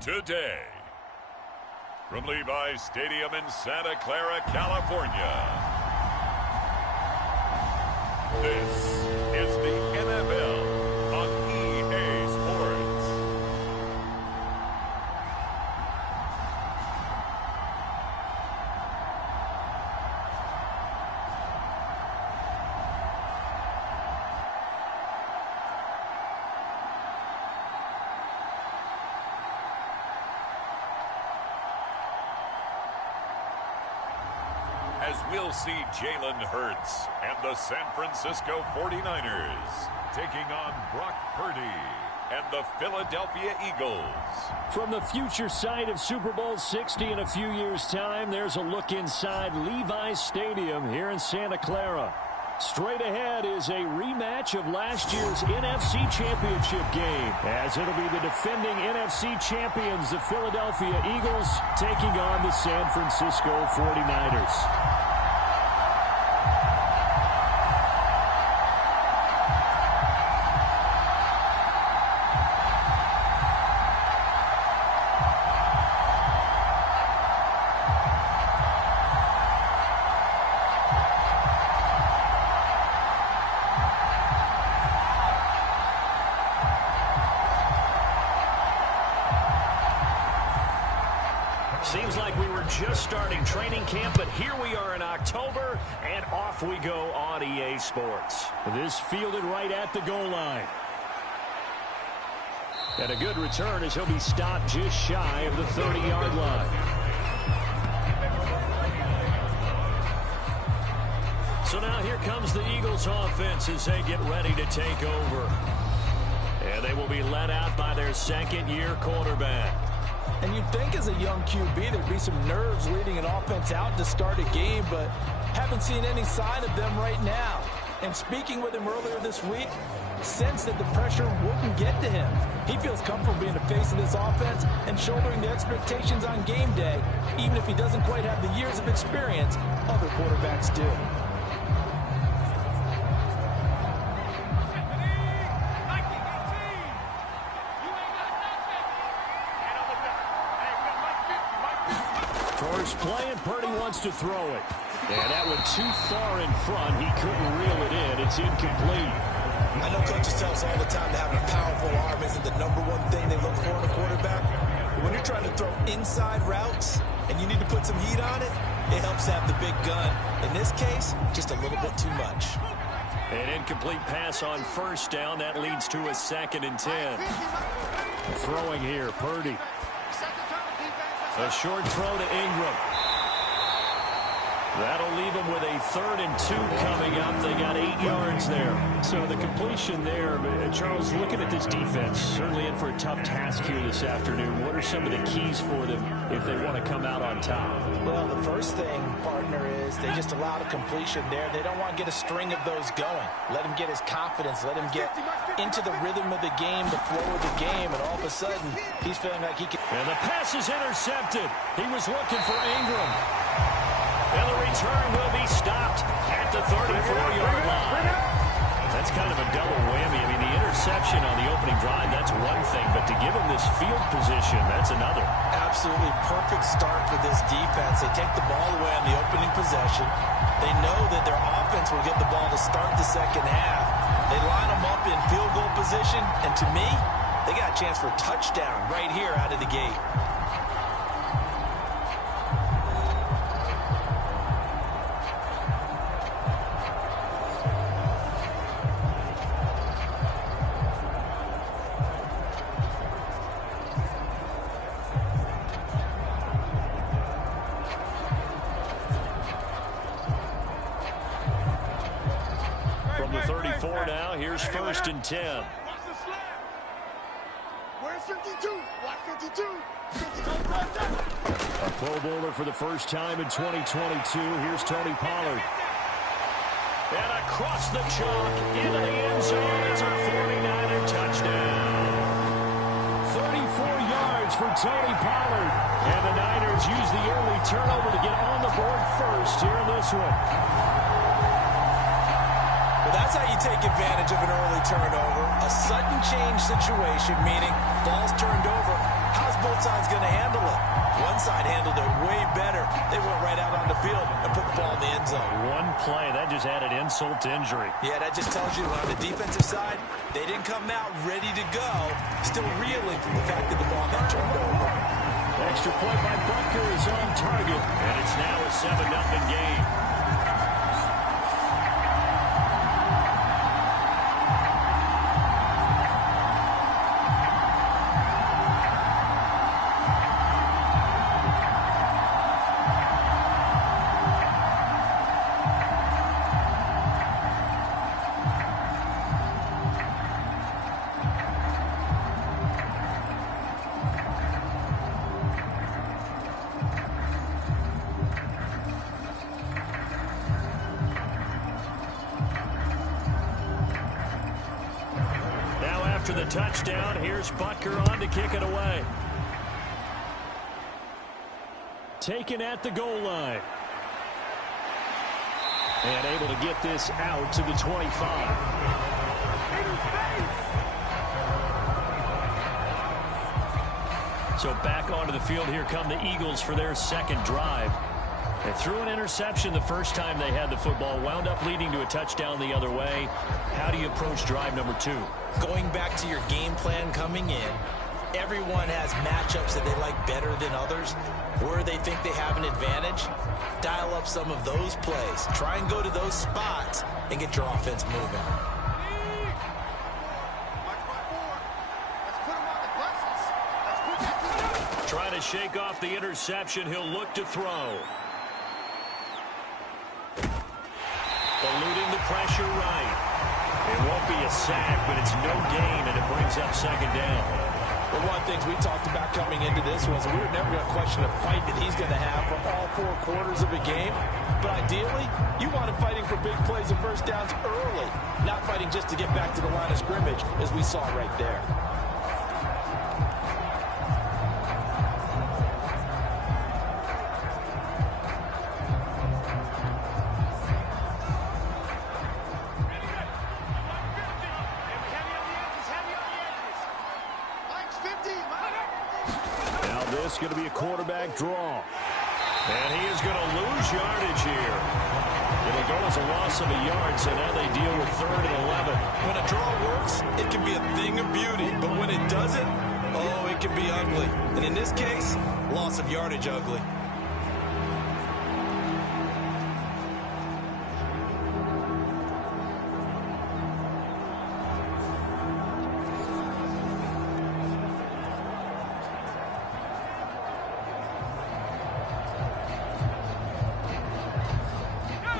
today. From Levi's Stadium in Santa Clara, California, this is the NFL on EA Sports. As we'll see Jalen Hurts and the San Francisco 49ers taking on Brock Purdy and the Philadelphia Eagles. From the future site of Super Bowl 60 in a few years' time, there's a look inside Levi's Stadium here in Santa Clara. Straight ahead is a rematch of last year's NFC Championship game, as it'll be the defending NFC champions, the Philadelphia Eagles, taking on the San Francisco 49ers. Seems like we were just starting training camp, but here we are in October, and off we go on EA Sports. This fielded right at the goal line. And a good return as he'll be stopped just shy of the 30-yard line. So now here comes the Eagles offense as they get ready to take over. And they will be led out by their second-year quarterback. And you'd think as a young QB there'd be some nerves leading an offense out to start a game, but haven't seen any sign of them right now. And speaking with him earlier this week, sensed that the pressure wouldn't get to him. He feels comfortable being the face of this offense and shouldering the expectations on game day, even if he doesn't quite have the years of experience other quarterbacks do. First play, and Purdy wants to throw it. And that went too far in front. He couldn't reel it in. It's incomplete. I know coaches tell us all the time that having a powerful arm isn't the number one thing they look for in a quarterback. But when you're trying to throw inside routes and you need to put some heat on it, it helps have the big gun. In this case, just a little bit too much. An incomplete pass on first down. That leads to a 2nd and 10. Throwing here, Purdy. A short throw to Ingram. That'll leave them with a 3rd and 2 coming up. They got 8 yards there. So the completion there, Charles, looking at this defense, certainly in for a tough task here this afternoon. What are some of the keys for them if they want to come out on top? Well, the first thing, partner, is they just allowed a completion there. They don't want to get a string of those going. Let him get his confidence. Let him get into the rhythm of the game, the flow of the game, and all of a sudden, he's feeling like he can. And the pass is intercepted. He was looking for Ingram. And the return will be stopped at the 34-yard line. That's kind of a double whammy. I mean, the interception on the opening drive, that's one thing, but to give him this field position, that's another. Absolutely perfect start for this defense. They take the ball away on the opening possession. They know that their offense will get the ball to start the second half. They line them up in field goal position, and to me, they got a chance for a touchdown right here out of the gate. From the 34 now, here's 1st and 10. Where's 52? Watch 52. A Pro Bowler for the first time in 2022. Here's Tony Pollard. And across the chalk into the end zone. It's a 49er touchdown. 34 yards for Tony Pollard. And the Niners use the early turnover to get on the board first here in this one. Well, that's how you take advantage of an early turnover. A sudden change situation, meaning ball's turned over. How's both sides going to handle it? One side handled it way better. They went right out on the field and put the ball in the end zone. One play, that just added insult to injury. Yeah, that just tells you on the defensive side, they didn't come out ready to go, still reeling from the fact that the ball got turned over. Extra point by Butker is on target, and it's now a 7-0 game. After the touchdown, here's Butker on to kick it away. Taken at the goal line. And able to get this out to the 25. So back onto the field, here come the Eagles for their second drive. They threw an interception the first time they had the football, wound up leading to a touchdown the other way. How do you approach drive number 2? Going back to your game plan coming in, everyone has matchups that they like better than others. Where they think they have an advantage, dial up some of those plays. Try and go to those spots and get your offense moving. Trying to shake off the interception. He'll look to throw. Eluding the pressure right. It won't be a sack, but it's no gain, and it brings up second down. Well, one of the things we talked about coming into this was we were never going to question a fight that he's going to have for all 4 quarters of a game. But ideally, you want him fighting for big plays and first downs early, not fighting just to get back to the line of scrimmage, as we saw right there. This is going to be a quarterback draw. And he is going to lose yardage here. It'll go as a loss of a yard, so now they deal with 3rd and 11. When a draw works, it can be a thing of beauty. But when it doesn't, oh, it can be ugly. And in this case, loss of yardage ugly.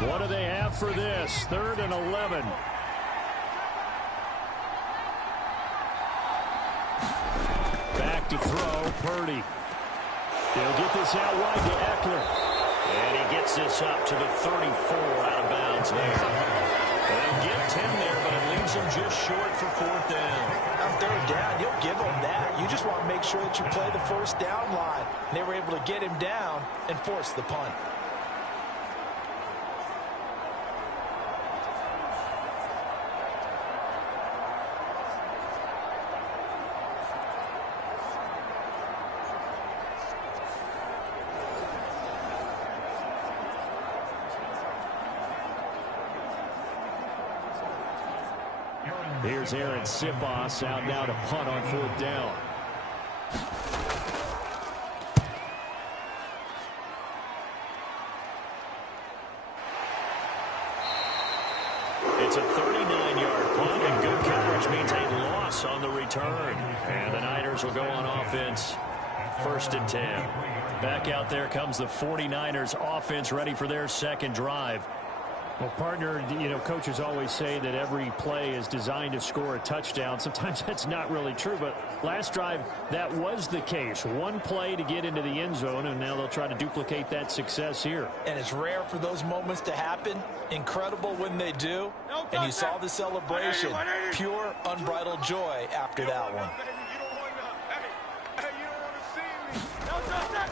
What do they have for this? 3rd and 11. Back to throw, Purdy. He'll get this out wide to Eckler. And he gets this up to the 34 out of bounds there. They'll get 10 there, but it leaves them just short for 4th down. On 3rd down, you'll give them that. You just want to make sure that you play the first down line. And they were able to get him down and force the punt. Here's Aaron Sipos out now to punt on 4th down. It's a 39-yard punt, and good coverage means a loss on the return. And the Niners will go on offense. 1st and 10. Back out there comes the 49ers offense ready for their second drive. Well, partner, you know, coaches always say that every play is designed to score a touchdown. Sometimes that's not really true, but last drive, that was the case. One play to get into the end zone, and now they'll try to duplicate that success here. And it's rare for those moments to happen. Incredible when they do. And you saw the celebration. Pure, unbridled joy after that one.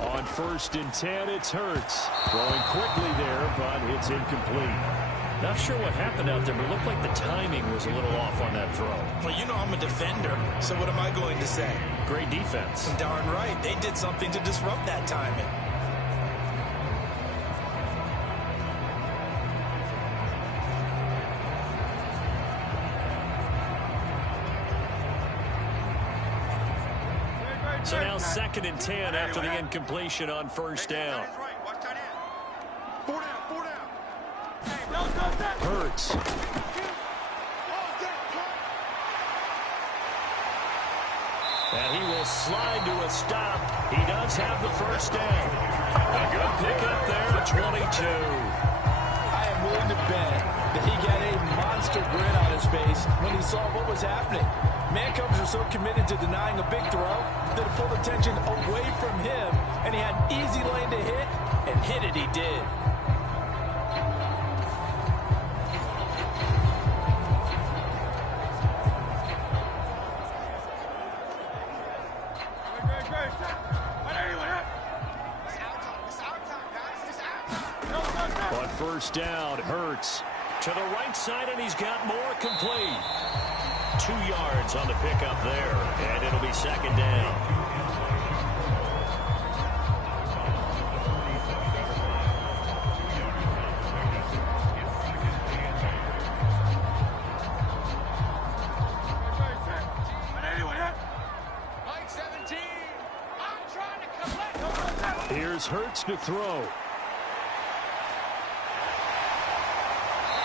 On 1st and 10, it's Hurts. Throwing quickly there, but it's incomplete. Not sure what happened out there, but it looked like the timing was a little off on that throw. Well, you know I'm a defender, so what am I going to say? Great defense. Darn right. They did something to disrupt that timing. So now 2nd and 10 after the incompletion on first down. Hurts. And he will slide to a stop. He does have the first down. A good pickup there at 22. I am willing to bet that he got a monster grin on his face when he saw what was happening. Man-covers are so committed to denying a big throw that it pulled attention away from him, and he had an easy lane to hit, and hit it he did. On first down, Hurts to the right side, and he's got more complete. 2 yards on the pickup there, and it'll be 2nd down. Here's Hurts to throw.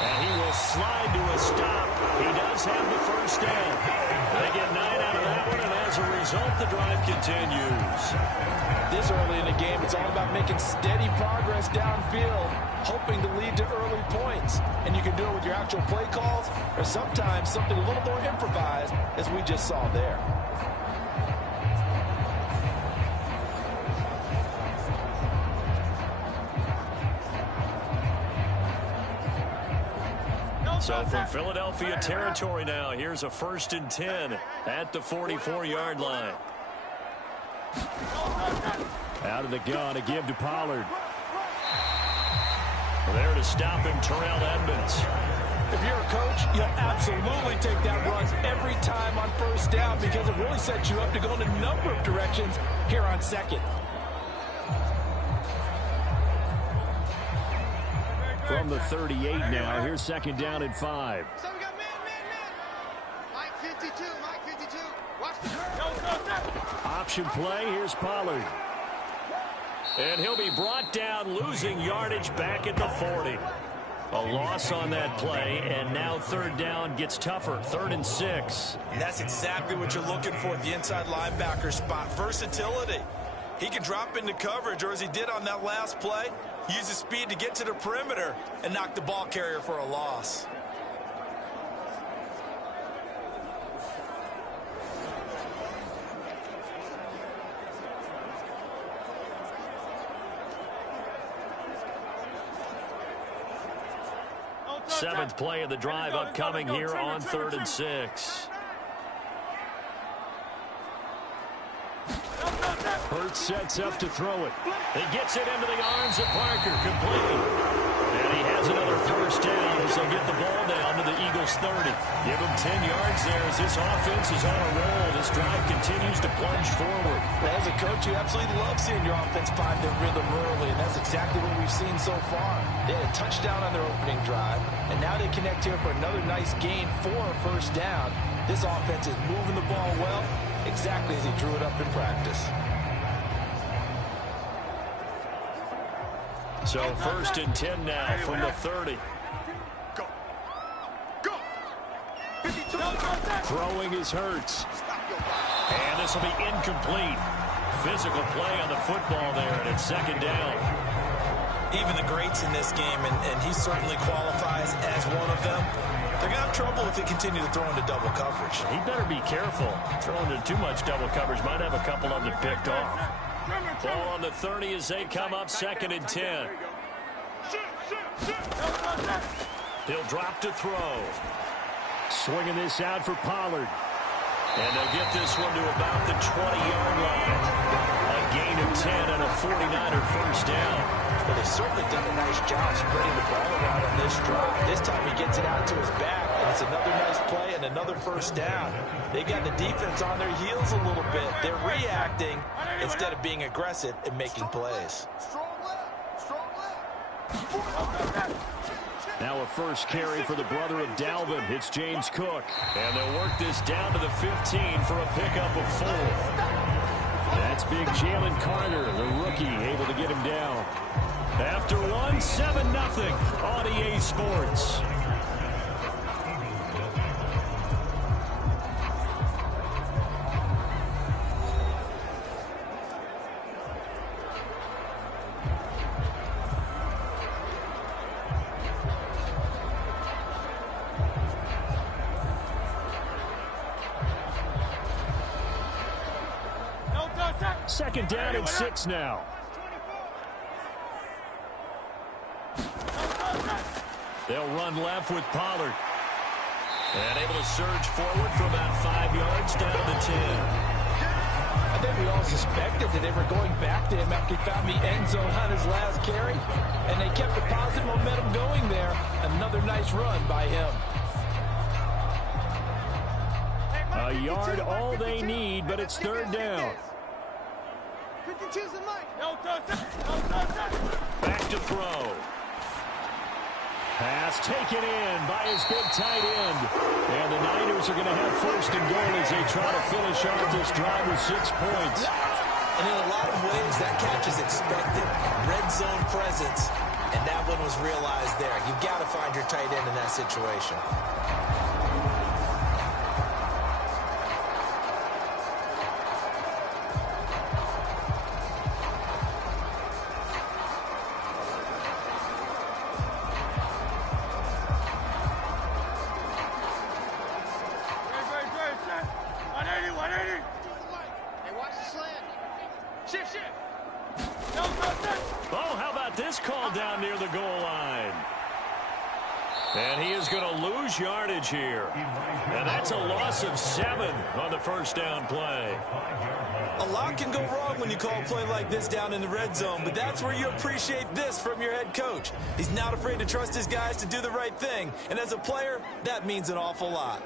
And he will slide to a stop. He does have the first down. They get 9 out of that one, and as a result, the drive continues. This early in the game, it's all about making steady progress downfield, hoping to lead to early points. And you can do it with your actual play calls, or sometimes something a little more improvised, as we just saw there. So from Philadelphia territory now, here's a 1st and 10 at the 44-yard line. Out of the gun, a give to Pollard. There to stop him, Terrell Edmonds. If you're a coach, you'll absolutely take that run every time on first down because it really sets you up to go in a number of directions here on 2nd. From the 38 now, here's 2nd down and 5. So we got man. Mike 52, Mike 52. Watch the Option play, here's Pollard. And he'll be brought down, losing yardage back at the 40. A loss on that play, and now 3rd down gets tougher, 3rd and 6. And that's exactly what you're looking for at the inside linebacker spot, versatility. He can drop into coverage, or as he did on that last play, use his speed to get to the perimeter and knock the ball carrier for a loss. Seventh play of the drive upcoming here on 3rd and 6. Hurts sets up to throw it. He gets it into the arms of Parker, complete. And he has another first down as they'll get the ball down to the Eagles' 30. Give him 10 yards there as this offense is on a roll. This drive continues to plunge forward. Well, as a coach, you absolutely love seeing your offense find their rhythm early, and that's exactly what we've seen so far. They had a touchdown on their opening drive, and now they connect here for another nice gain for a first down. This offense is moving the ball well, exactly as he drew it up in practice. So 1st and 10 now from the 30. Go. Throwing is Hurts. And this will be incomplete. Physical play on the football there, and it's 2nd down. Even the greats in this game, and he certainly qualifies as one of them, they're going to have trouble if they continue to throw into double coverage. He better be careful. Throwing into too much double coverage might have a couple of them picked off. Ball on the 30 as they come up 2nd and 10. He'll drop to throw. Swinging this out for Pollard. And they'll get this one to about the 20-yard line. A gain of 10 and a 49er first down. Well, they've certainly done a nice job spreading the ball around on this drive. This time he gets it out to his back, and it's another nice play and another first down. They've got the defense on their heels a little bit. They're reacting instead of being aggressive and making plays. Now a first carry for the brother of Dalvin. It's James Cook. And they'll work this down to the 15 for a pickup of 4. That's big Jalen Carter, the rookie, able to get him down. After one, 7-0 on EA Sports. Second down and 6 now. They'll run left with Pollard. And able to surge forward for about 5 yards down to the 10. I think we all suspected that they were going back to him after he found the end zone on his last carry. And they kept the positive momentum going there. Another nice run by him. A yard all they need, but it's third down. 52's the mic. Back to throw. Pass taken in by his big tight end. And the Niners are going to have first and goal as they try to finish off this drive with 6 points. And in a lot of ways, that catch is expected. Red zone presence. And that one was realized there. You've got to find your tight end in that situation. Oh, how about this call down near the goal line? And he is going to lose yardage here. And that's a loss of 7 on the first down play. A lot can go wrong when you call a play like this down in the red zone, but that's where you appreciate this from your head coach. He's not afraid to trust his guys to do the right thing, and as a player, that means an awful lot.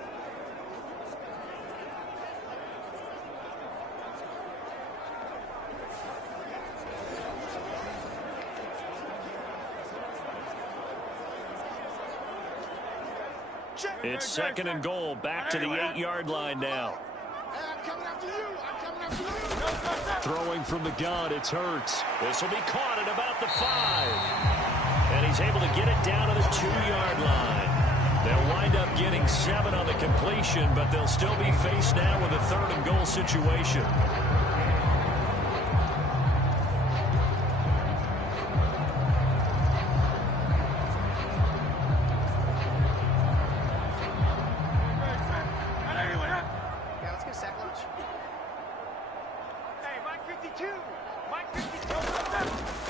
It's second and goal, back to the 8-yard line now. I'm coming after you. I'm coming after you. Throwing from the gun, it's Hurts. This will be caught at about the 5. And he's able to get it down to the 2-yard line. They'll wind up getting 7 on the completion, but they'll still be faced now with a third and goal situation.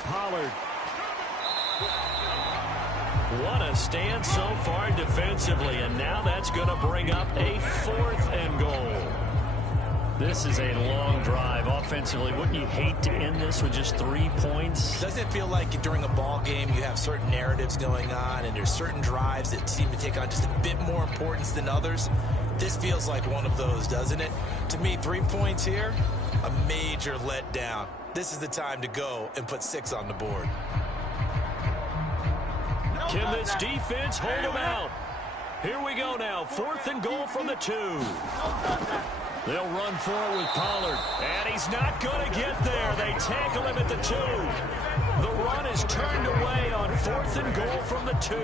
Pollard. What a stand so far defensively, and now that's going to bring up a 4th and goal. This is a long drive offensively. Wouldn't you hate to end this with just 3 points? Doesn't it feel like during a ball game you have certain narratives going on and there's certain drives that seem to take on just a bit more importance than others? This feels like one of those, doesn't it? To me, 3 points here, a major letdown. This is the time to go and put 6 on the board. Can this defense hold them out? Here we go now. 4th and goal from the 2. They'll run for it with Pollard. And he's not going to get there. They tackle him at the 2. The run is turned away on 4th and goal from the 2.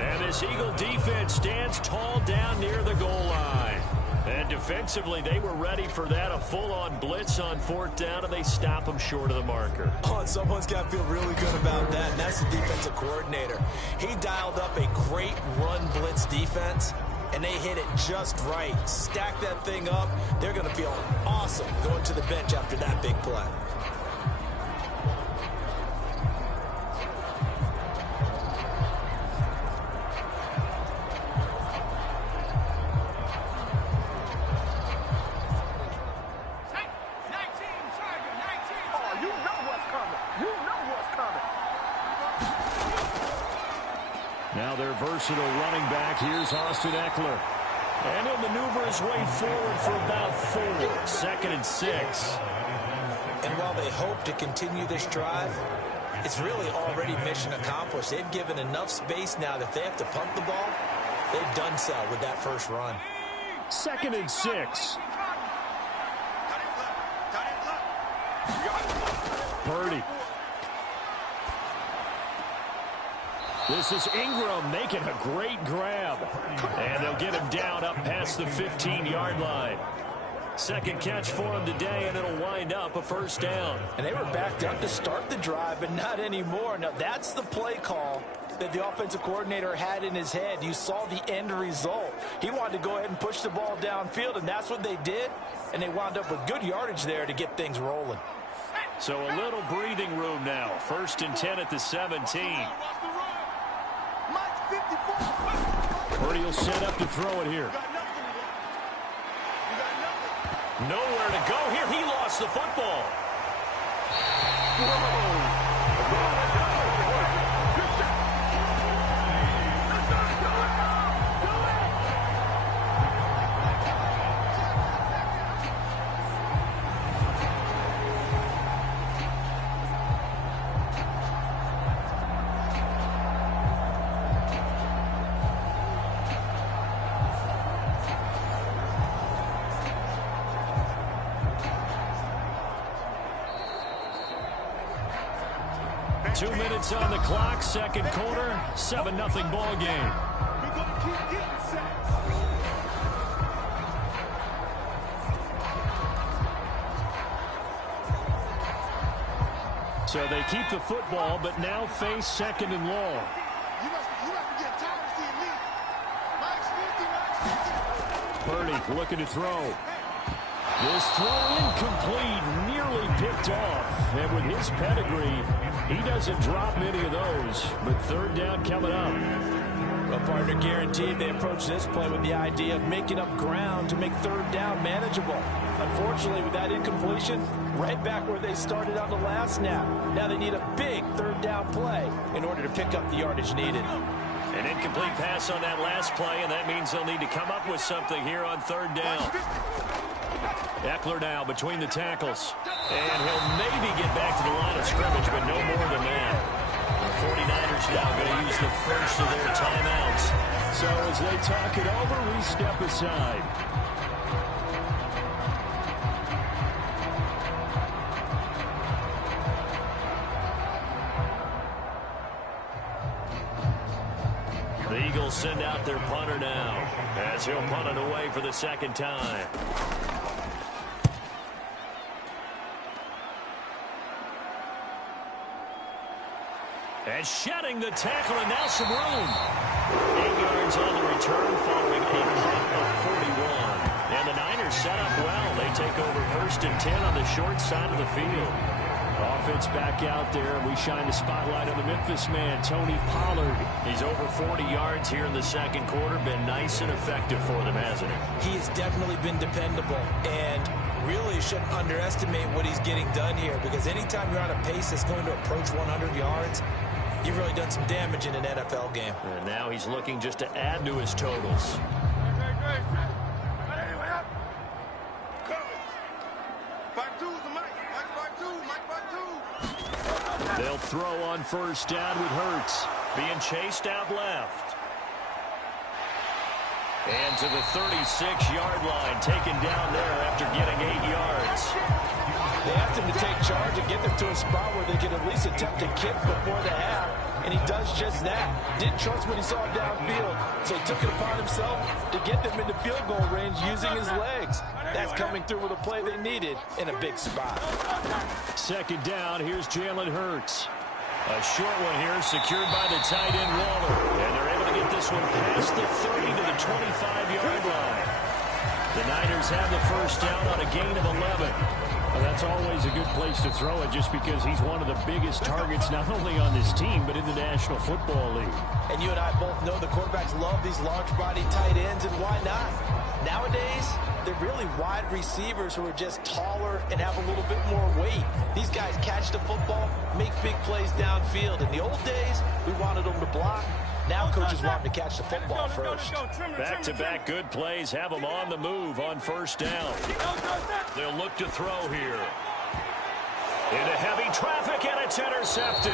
And this Eagle defense stands tall down near the goal line. And defensively, they were ready for that, a full-on blitz on 4th down, and they stop them short of the marker. Oh, and someone's got to feel really good about that, and that's the defensive coordinator. He dialed up a great run blitz defense, and they hit it just right. Stack that thing up. They're going to feel awesome going to the bench after that big play. versatile running back. Here's Austin Eckler. And he'll maneuver his way forward for about 4. 2nd and 6. And while they hope to continue this drive, it's really already mission accomplished. They've given enough space now that if they have to punt the ball, they've done so with that first run. 2nd and 6. Purdy. This is Ingram making a great grab. And they'll get him down up past the 15-yard line. 2nd catch for him today, and it'll wind up a 1st down. And they were backed up to start the drive, but not anymore. Now, that's the play call that the offensive coordinator had in his head. You saw the end result. He wanted to go ahead and push the ball downfield, and that's what they did. And they wound up with good yardage there to get things rolling. So a little breathing room now. 1st and 10 at the 17. Purdy will set up to throw it here. Nowhere to go here. He lost the football. Whoa. Two minutes on the clock, 2nd quarter, 7-0 ball game. So they keep the football, but now face 2nd and long. You must be getting tired of seeing me. Mike's 50. Purdy looking to throw. This throw incomplete, nearly picked off. And with his pedigree, he doesn't drop many of those, but 3rd down coming up. Well, partner, guaranteed they approach this play with the idea of making up ground to make 3rd down manageable. Unfortunately, with that incompletion, right back where they started on the last snap. Now they need a big 3rd down play in order to pick up the yardage needed. An incomplete pass on that last play, and that means they'll need to come up with something here on 3rd down. Eckler now between the tackles. And he'll maybe get back to the line of scrimmage, but no more than that. The 49ers now going to use the first of their timeouts. So as they talk it over, we step aside. The Eagles send out their punter now, as he'll punt it away for the 2nd time. And shedding the tackle, and now some room. 8 yards on the return following a punt of 41. And the Niners set up well. They take over 1st and 10 on the short side of the field. Offense back out there. We shine the spotlight on the Memphis man, Tony Pollard. He's over 40 yards here in the 2nd quarter. Been nice and effective for them, hasn't he? He has definitely been dependable, and really shouldn't underestimate what he's getting done here, because anytime you're on a pace that's going to approach 100 yards, you've really done some damage in an NFL game. And now he's looking just to add to his totals. They'll throw on 1st down with Hurts. Being chased out left. And to the 36-yard line, taken down there after getting 8 yards. They asked him to take charge and get them to a spot where they can at least attempt to kick before the half, and he does just that. Didn't trust what he saw downfield, so he took it upon himself to get them into field goal range using his legs. That's coming through with a play they needed in a big spot. 2nd down, here's Jalen Hurts. A short one here, secured by the tight end Waller. And they're able to get this one past the 30 to the 25-yard line. The Niners have the 1st down on a gain of 11. Well, that's always a good place to throw it, just because he's one of the biggest targets not only on this team but in the National Football League. And you and I both know the quarterbacks love these large-body tight ends, and why not? Nowadays, they're really wide receivers who are just taller and have a little bit more weight. These guys catch the football, make big plays downfield. In the old days, we wanted them to block. Now coaches want him to catch the football first. Back-to-back good plays have them on the move on first down. They'll look to throw here. Into heavy traffic, and it's intercepted.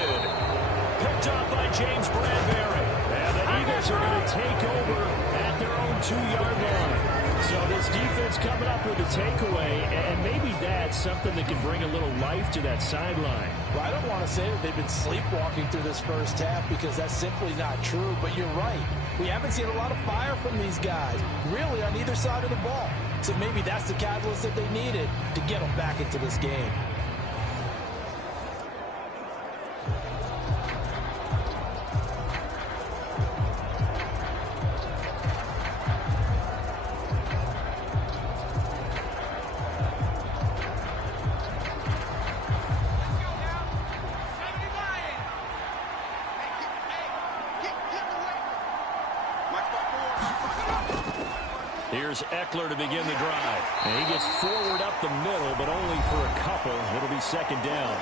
Picked up by James Bradbury. And the Eagles are going to take over at their own 2-yard line. So this defense coming up with a takeaway, and maybe that's something that can bring a little life to that sideline. Well, I don't want to say that they've been sleepwalking through this first half because that's simply not true, but you're right. We haven't seen a lot of fire from these guys, really on either side of the ball. So maybe that's the catalyst that they needed to get them back into this game. Here's Eckler to begin the drive. And he gets forward up the middle, but only for a couple. It'll be second down.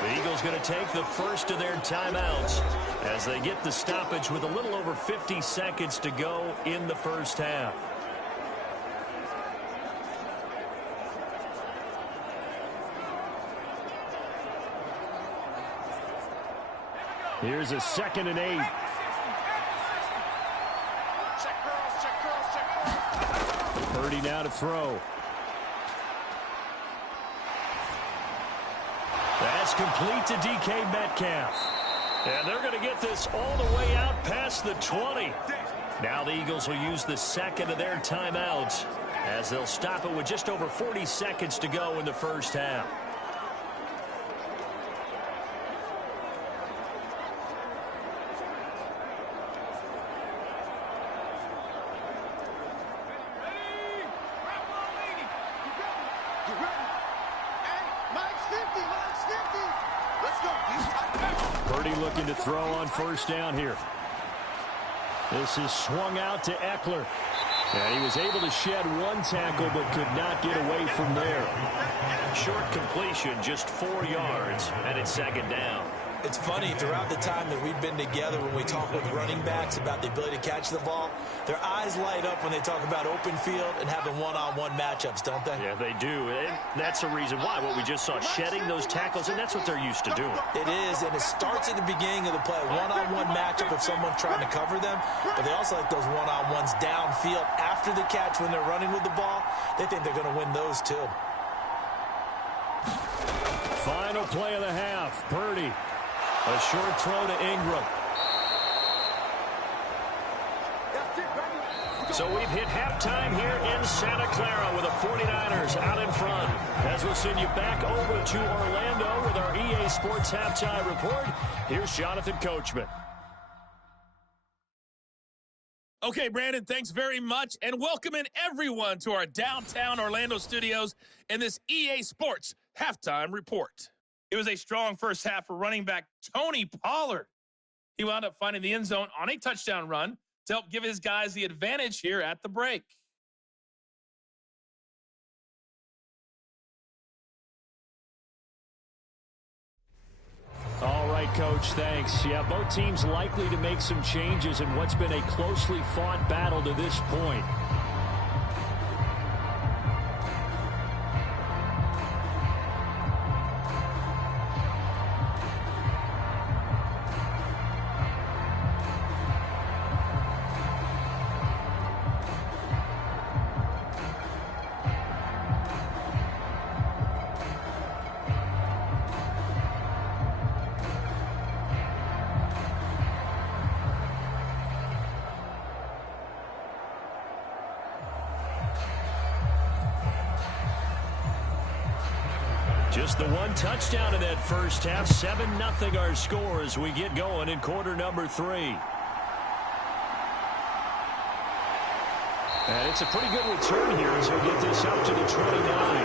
The Eagles going to take the first of their timeouts as they get the stoppage with a little over 50 seconds to go in the first half. Here's a 2nd and 8. Purdy now to throw. That's complete to DK Metcalf. And they're going to get this all the way out past the 20. Now the Eagles will use the second of their timeouts as they'll stop it with just over 40 seconds to go in the first half. Purdy looking to throw on first down here. This is swung out to Eckler. And he was able to shed one tackle but could not get away from there. Short completion, just 4 yards, and it's second down. It's funny, throughout the time that we've been together, when we talk with running backs about the ability to catch the ball, their eyes light up when they talk about open field and having one-on-one matchups, don't they? Yeah, they do. And that's the reason why. What we just saw, shedding those tackles, and that's what they're used to doing. It is, and it starts at the beginning of the play. One-on-one matchup if someone's trying to cover them, but they also like those one-on-ones downfield after the catch when they're running with the ball. They think they're going to win those too. Final play of the half. Purdy. A short throw to Ingram. So we've hit halftime here in Santa Clara with the 49ers out in front. As we'll send you back over to Orlando with our EA Sports Halftime Report, here's Jonathan Coachman. Okay, Brandon, thanks very much, and welcome in everyone to our downtown Orlando studios in this EA Sports Halftime Report. It was a strong first half for running back Tony Pollard. He wound up finding the end zone on a touchdown run to help give his guys the advantage here at the break. All right, Coach, thanks. Yeah, both teams likely to make some changes in what's been a closely fought battle to this point. Just the one touchdown in that first half. 7-0 our score as we get going in quarter number 3. And it's a pretty good return here as we get this up to the 29.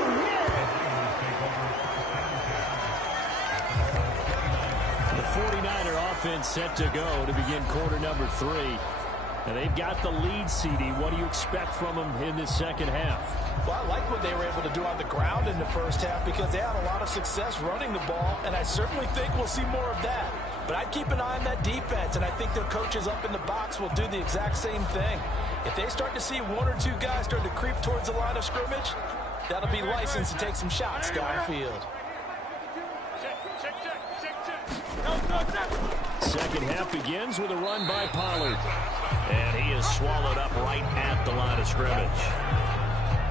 The 49er offense set to go to begin quarter number 3. And they've got the lead, CD. What do you expect from them in this second half? Well, I like what they were able to do on the ground in the first half because they had a lot of success running the ball, and I certainly think we'll see more of that. But I'd keep an eye on that defense, and I think their coaches up in the box will do the exact same thing. If they start to see one or two guys start to creep towards the line of scrimmage, that'll be license to take some shots downfield. Second half begins with a run by Pollard. And he is swallowed up right at the line of scrimmage.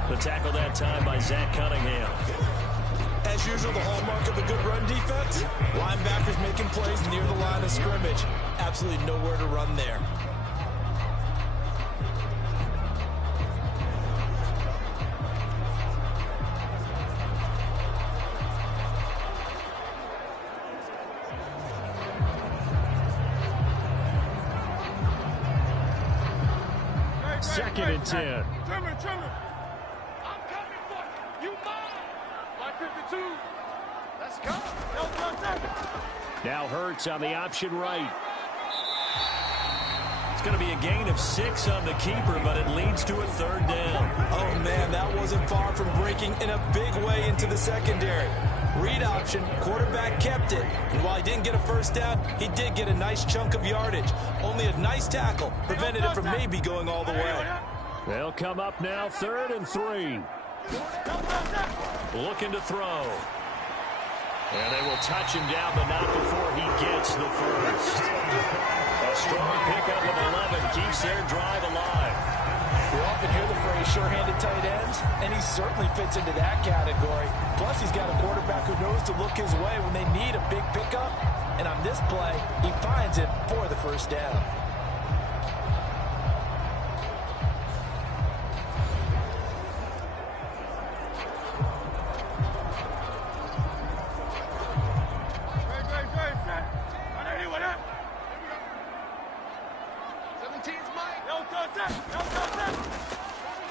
The tackle that time by Zach Cunningham. As usual, the hallmark of a good run defense, linebackers making plays near the line of scrimmage. Absolutely nowhere to run there. Second and 10. I'm coming for you. You mine. Like 52. Let's go. Now Hurts on the option right. It's going to be a gain of 6 on the keeper, but it leads to a third down. Oh, man, that wasn't far from breaking in a big way into the secondary. Read option, quarterback kept it. And while he didn't get a first down, he did get a nice chunk of yardage. Only a nice tackle prevented it from maybe going all the way. They'll come up now, 3rd and 3. Looking to throw. And they will touch him down, but not before he gets the first. A strong pickup of 11 keeps their drive alive. We often hear the phrase sure-handed tight ends, and he certainly fits into that category. Plus, he's got a quarterback who knows to look his way when they need a big pickup. And on this play, he finds it for the first down.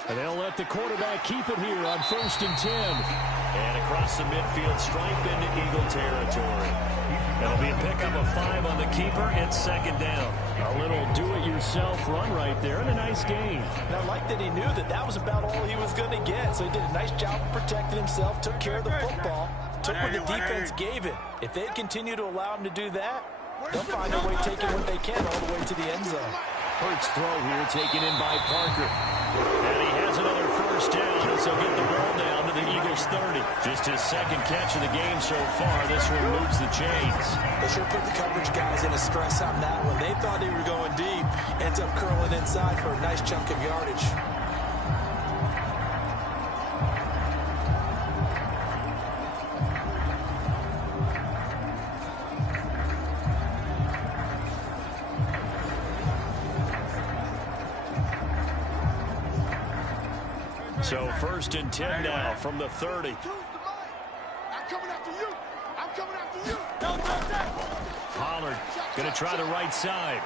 And they'll let the quarterback keep it here on 1st and 10. And across the midfield stripe into Eagle territory. That'll be a pickup of 5 on the keeper. It's 2nd down. A little do-it-yourself run right there and a nice gain. And I like that he knew that that was about all he was going to get. So he did a nice job of protecting himself, took care of the football, took what the defense gave him. If they continue to allow him to do that, they'll find a way taking what they can all the way to the end zone. Hurts throw here taken in by Parker. And he has another first down as he'll get the ball down to the Eagles 30. Just his 2nd catch of the game so far. This one moves the chains. They sure put the coverage guys in a stress on that one. They thought they were going deep. Ends up curling inside for a nice chunk of yardage. So 1st and 10 now from the 30. I'm coming after you. I'm coming after you. Pollard going to try the right side.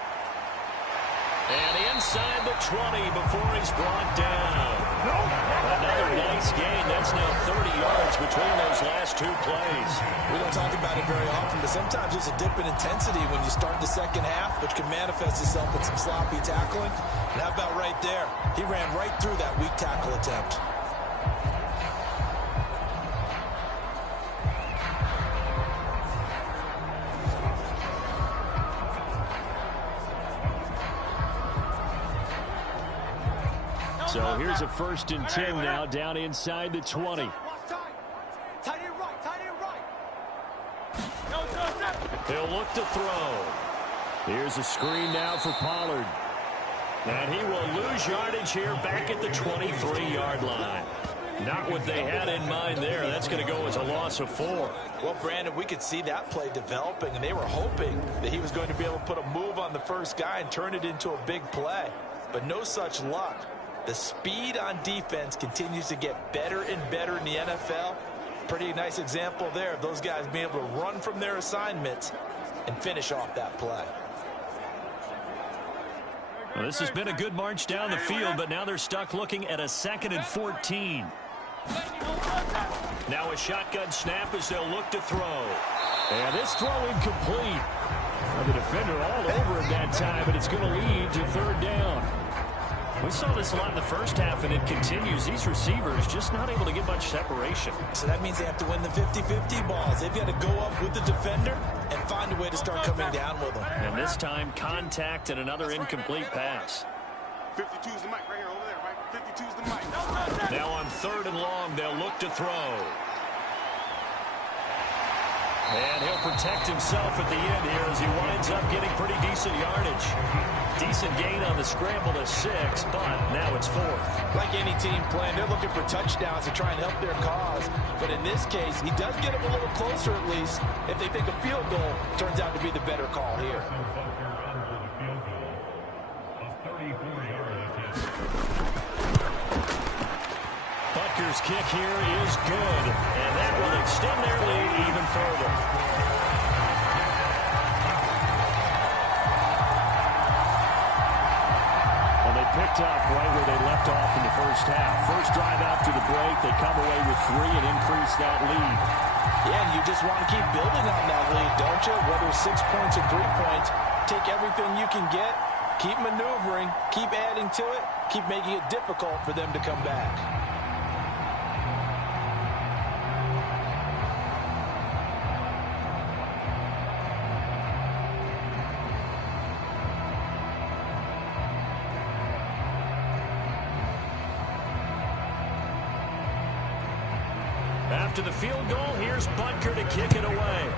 And inside the 20 before he's brought down. Another nice gain. That's now 30 yards between those last 2 plays. We don't talk about it very often, but sometimes there's a dip in intensity when you start the second half, which can manifest itself in some sloppy tackling. And how about right there? He ran right through that weak tackle attempt. So here's a 1st and 10 now down inside the 20. He'll look to throw. Here's a screen now for Pollard. And he will lose yardage here back at the 23-yard line. Not what they had in mind there. That's going to go as a loss of 4. Well, Brandon, we could see that play developing, and they were hoping that he was going to be able to put a move on the first guy and turn it into a big play. But no such luck. The speed on defense continues to get better and better in the NFL. Pretty nice example there of those guys being able to run from their assignments and finish off that play. Well, this has been a good march down the field, but now they're stuck looking at a 2nd and 14. Now a shotgun snap as they'll look to throw. And this throw incomplete. Well, the defender all over him that time, but it's going to lead to 3rd down. We saw this a lot in the first half, and it continues. These receivers just not able to get much separation. So that means they have to win the 50-50 balls. They've got to go up with the defender and find find a way to start coming down with them. And this time, contact and another incomplete pass. 52's the mic right here, over there, right? 52's the mic. Now on 3rd and long, they'll look to throw. And he'll protect himself at the end here as he winds up getting pretty decent yardage. Decent gain on the scramble to 6, but now it's 4th. Like any team playing, they're looking for touchdowns to try and help their cause. But in this case, he does get them a little closer at least. If they think a field goal turns out to be the better call here. Butker's kick here is good, and that will extend their lead even further. Well, they picked up right where they left off in the first half. First drive after the break, they come away with 3 and increase that lead. Yeah, and you just want to keep building on that lead, don't you? Whether it's 6 points or 3 points, take everything you can get, keep maneuvering, keep adding to it, keep making it difficult for them to come back. After the field goal, here's Butker to kick it away.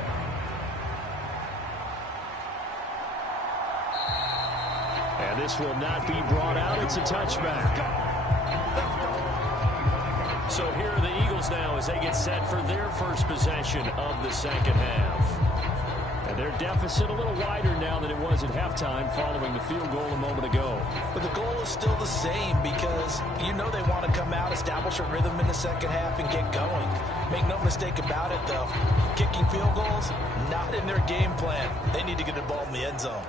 And this will not be brought out. It's a touchback. So here are the Eagles now as they get set for their first possession of the second half. And their deficit a little wider now than it was at halftime following the field goal a moment ago. But the goal is still the same because you know they want to come out, establish a rhythm in the second half, and get going. Make no mistake about it, though. Kicking field goals, not in their game plan. They need to get the ball in the end zone.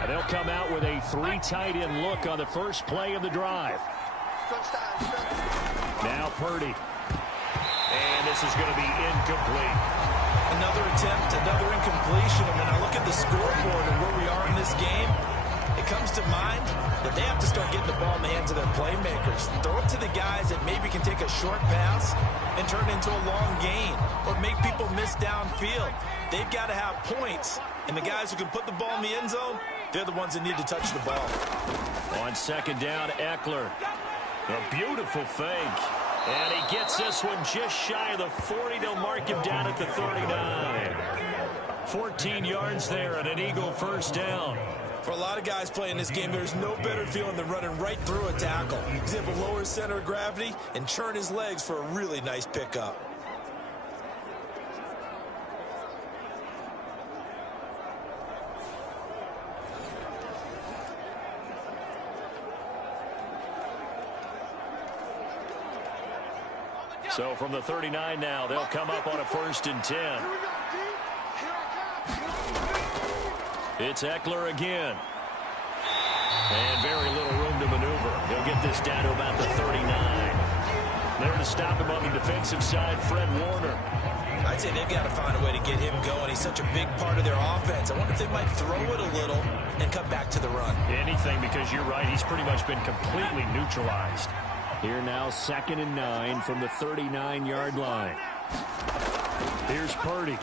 And they'll come out with a 3 tight end look on the first play of the drive. Now Purdy. And this is going to be incomplete. Another attempt, another incompletion. And when I look at the scoreboard and where we are in this game, it comes to mind that they have to start getting the ball in the hands of their playmakers. Throw it to the guys that maybe can take a short pass and turn it into a long gain or make people miss downfield. They've got to have points. And the guys who can put the ball in the end zone, they're the ones that need to touch the ball. On second down, Eckler. A beautiful fake. And he gets this one just shy of the 40. They'll mark him down at the 39. 14 yards there and an Eagle first down. For a lot of guys playing this game, there's no better feeling than running right through a tackle. He's able to lower his center of gravity and churn his legs for a really nice pickup. So from the 39 now, they'll come up on a 1st and 10. It's Eckler again. And very little room to maneuver. He'll get this down to about the 39. There to stop him on the defensive side, Fred Warner. I'd say they've got to find a way to get him going. He's such a big part of their offense. I wonder if they might throw it a little and come back to the run. Anything, because you're right. He's pretty much been completely neutralized. Here now, 2nd and 9 from the 39-yard line. Here's Purdy.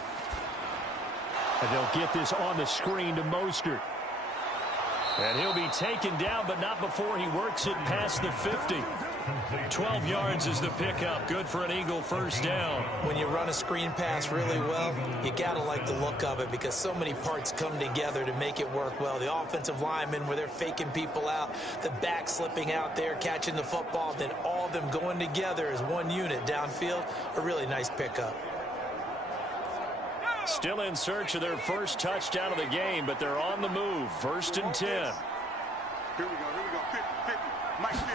And they'll get this on the screen to Mostert. And he'll be taken down, but not before he works it past the 50. 12 yards is the pickup. Good for an Eagle first down. When you run a screen pass really well, you got to like the look of it because so many parts come together to make it work well. The offensive linemen where they're faking people out, the back slipping out there, catching the football, then all of them going together as one unit downfield. A really nice pickup. Still in search of their first touchdown of the game, but they're on the move. 1st and 10. Here we go. 50. Mike 50.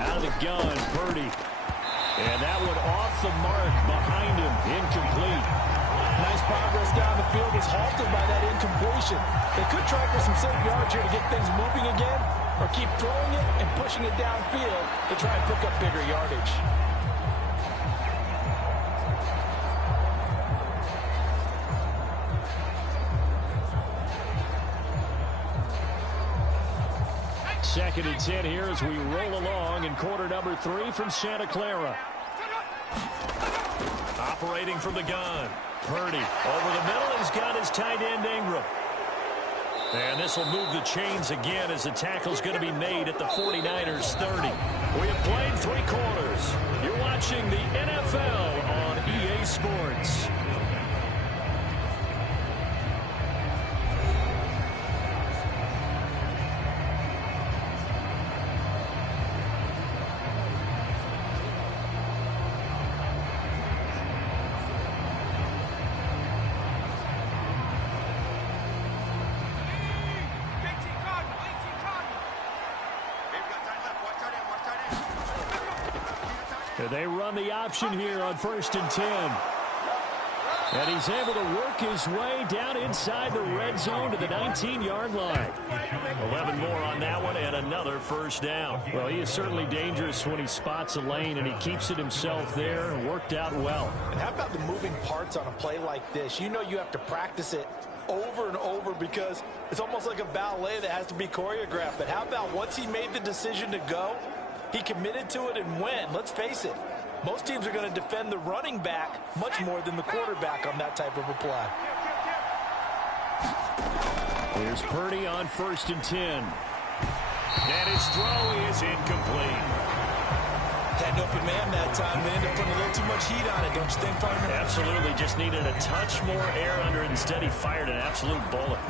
Out of the gun, Purdy. And that one off the mark behind him. Incomplete. Nice progress down the field was halted by that incompletion. They could try for some safe yards here to get things moving again, or keep throwing it and pushing it downfield to try and pick up bigger yardage. Second and 10 here as we roll along in quarter number 3 from Santa Clara. Operating from the gun. Purdy over the middle. He's got his tight end Ingram. And this will move the chains again as the tackle's going to be made at the 49ers 30. We have played 3 quarters. You're watching the NFL on EA Sports. They run the option here on 1st and 10. And he's able to work his way down inside the red zone to the 19-yard line. 11 more on that one and another first down. Well, he is certainly dangerous when he spots a lane, and he keeps it himself there and worked out well. And how about the moving parts on a play like this? You know you have to practice it over and over because it's almost like a ballet that has to be choreographed. But how about once he made the decision to go, he committed to it and went. Let's face it, most teams are going to defend the running back much more than the quarterback on that type of a play. Here's Purdy on 1st and 10. And his throw is incomplete. Had an open man that time. They ended up putting a little too much heat on it, don't you think, partner? Absolutely. Just needed a touch more air under it. Instead, he fired an absolute bullet.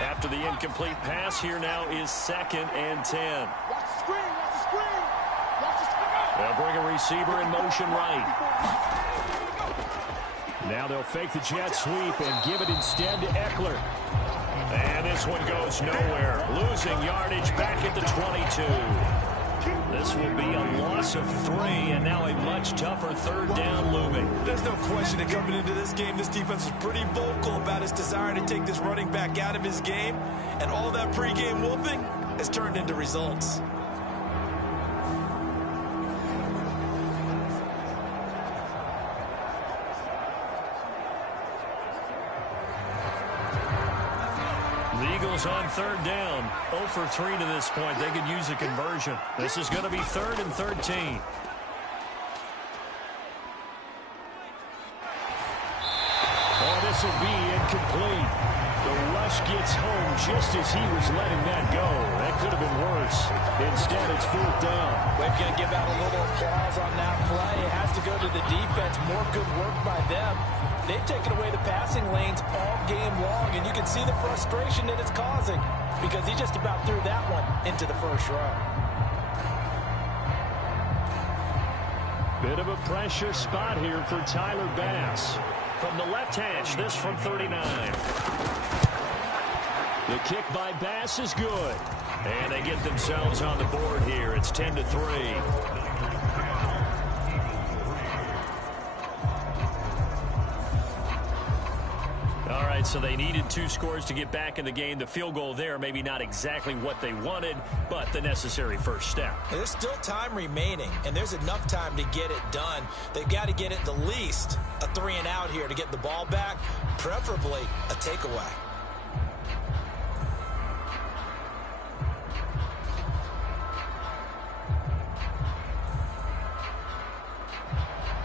After the incomplete pass, here now is 2nd and 10. Watch the screen, watch the screen. Watch the screen. They'll bring a receiver in motion right. Now they'll fake the jet sweep and give it instead to Eckler. And this one goes nowhere. Losing yardage back at the 22. This will be a loss of 3, and now a much tougher 3rd down looming. There's no question that coming into this game, this defense was pretty vocal about its desire to take this running back out of his game, and all that pregame whooping has turned into results. The Eagles on 3rd down. 0 for 3 to this point. They could use a conversion. This is going to be 3rd and 13. Oh, this will be incomplete. The rush gets home just as he was letting that go. That could have been worse. Instead, it's 4th down. We're going to give out a little applause on that play. It has to go to the defense. More good work by them. They've taken away the passing lanes all game long, and you can see the frustration that it's causing because he just about threw that one into the first row. Bit of a pressure spot here for Tyler Bass. From the left hash, this from 39. The kick by Bass is good. And they get themselves on the board here. It's 10-3. All right, so they needed 2 scores to get back in the game. The field goal there, maybe not exactly what they wanted, but the necessary first step. There's still time remaining, and there's enough time to get it done. They've got to get at the least a 3 and out here to get the ball back, preferably a takeaway.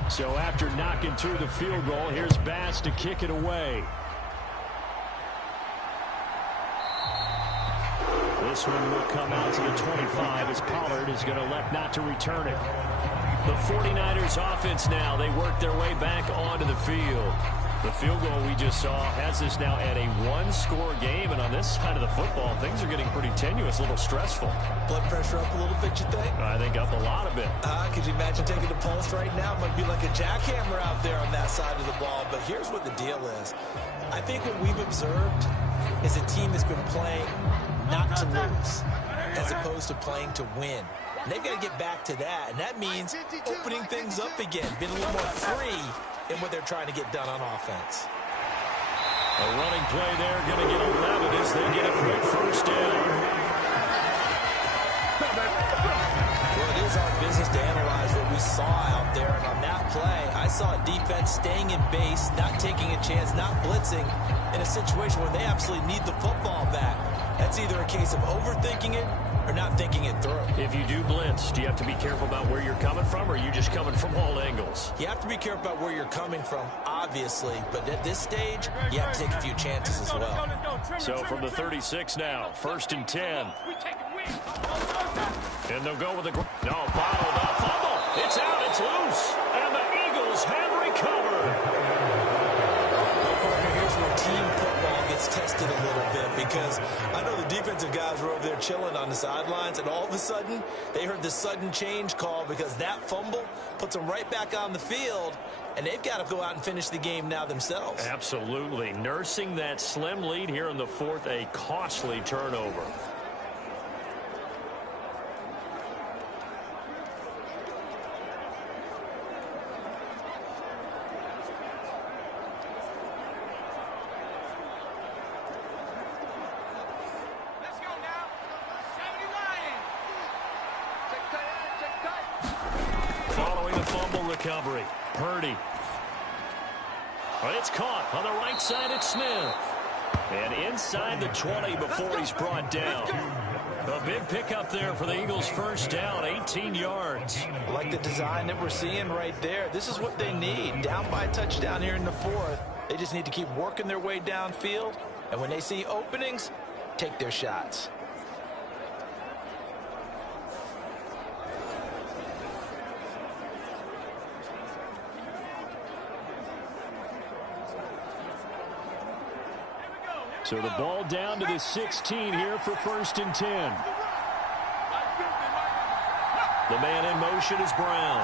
So after knocking through the field goal, here's Bass to kick it away. This one will come out to the 25 as Pollard is going to elect not to return it. The 49ers offense now, they work their way back onto the field. The field goal we just saw has us now at a 1-score game, and on this side of the football, things are getting pretty tenuous, a little stressful. Blood pressure up a little bit, you think? I think up a lot of it. Could you imagine taking the pulse right now? It might be like a jackhammer out there on that side of the ball, but here's what the deal is. I think what we've observed is a team that's been playing not to lose as opposed to playing to win. And they've got to get back to that, and that means opening things up again, being a little more free in what they're trying to get done on offense. A running play there, going to get 11 as they get a quick first down. Well, it is our business to analyze what we saw out there, and on that play, I saw a defense staying in base, not taking a chance, not blitzing in a situation where they absolutely need the football back. That's either a case of overthinking it or not thinking it through. If you do blitz, do you have to be careful about where you're coming from, or are you just coming from all angles? You have to be careful about where you're coming from, obviously, but at this stage, you have to take a few chances as well. So from the 36 now, 1st and 10. And they'll go with the... No, bottled up. Fumble. It's out. It's loose. And the Eagles have recovered. Here's where team football gets tested a little bit, because I know the defensive guys were over there chilling on the sidelines, and all of a sudden, they heard the sudden change call because that fumble puts them right back on the field, and they've got to go out and finish the game now themselves. Absolutely. Nursing that slim lead here in the 4th, a costly turnover. Recovery. Purdy. But it's caught on the right side. It's Smith. And inside the 20 before he's brought down. A big pickup there for the Eagles' first down, 18 yards. I like the design that we're seeing right there. This is what they need. Down by a touchdown here in the 4th. They just need to keep working their way downfield. And when they see openings, take their shots. So the ball down to the 16 here for 1st and 10. The man in motion is Brown.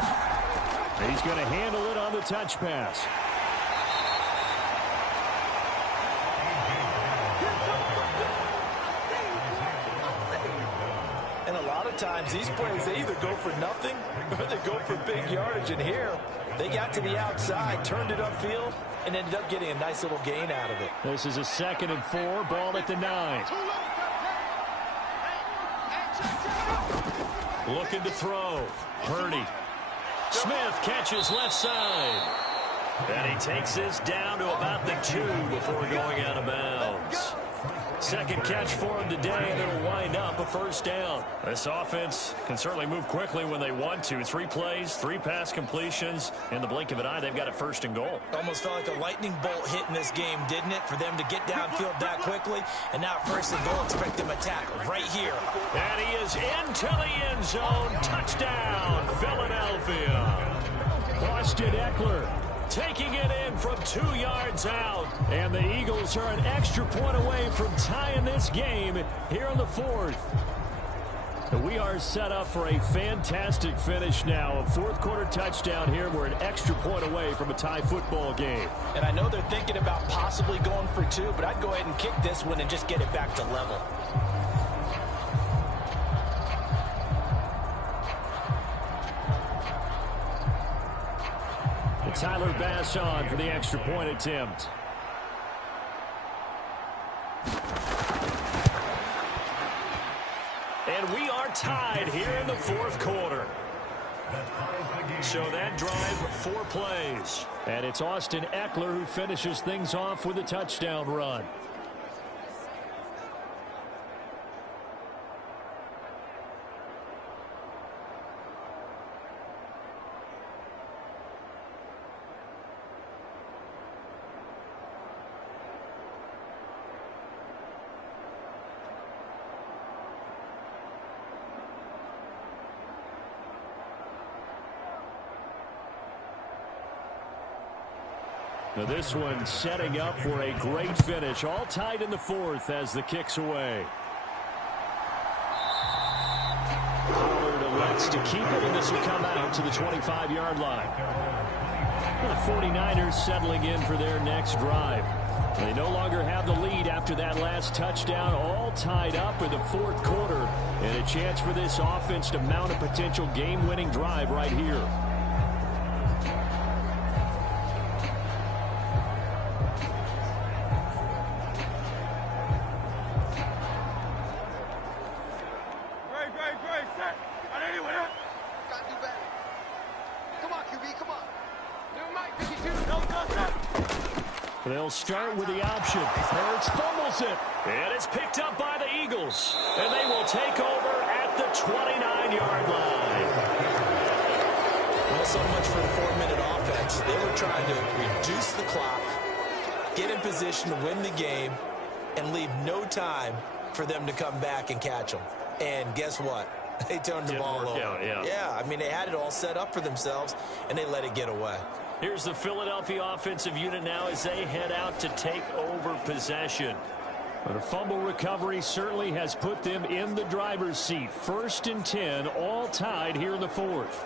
He's going to handle it on the touch pass. And a lot of times these plays, they either go for nothing or they go for big yardage. And here, they got to the outside, turned it upfield, and ended up getting a nice little gain out of it. This is a 2nd and 4, ball at the 9. Looking to throw. Purdy. Smith catches left side. And he takes this down to about the 2 before going out of bounds. Second catch for him today, and it'll wind up a first down. This offense can certainly move quickly when they want to. 3 plays, 3 pass completions. In the blink of an eye, they've got it 1st and goal. Almost felt like a lightning bolt hit in this game, didn't it? For them to get downfield that quickly. And now 1st and goal, expect them to attack right here. And he is into the end zone. Touchdown, Philadelphia. Austin Eckler taking it in from 2 yards out. And the Eagles are an extra point away from tying this game here in the 4th. We are set up for a fantastic finish now. A 4th quarter touchdown here. We're an extra point away from a tie football game. And I know they're thinking about possibly going for 2, but I'd go ahead and kick this one and just get it back to level. Tyler Bass on for the extra point attempt. And we are tied here in the 4th quarter. So that drive, 4 plays. And it's Austin Eckler who finishes things off with a touchdown run. Now this one setting up for a great finish. All tied in the 4th as the kick's away. Pollard elects to keep it, and this will come out to the 25-yard line. The 49ers settling in for their next drive. They no longer have the lead after that last touchdown. All tied up in the 4th quarter. And a chance for this offense to mount a potential game-winning drive right here. They'll start with the option. Hurts fumbles it. And it's picked up by the Eagles. And they will take over They were trying to reduce the clock, get in position to win the game, and leave no time for them to come back and catch them. And guess what? They turned the ball over. Yeah, I mean, they had it all set up for themselves, and they let it get away. Here's the Philadelphia offensive unit now as they head out to take over possession. But a fumble recovery certainly has put them in the driver's seat. 1st and 10, all tied here in the 4th.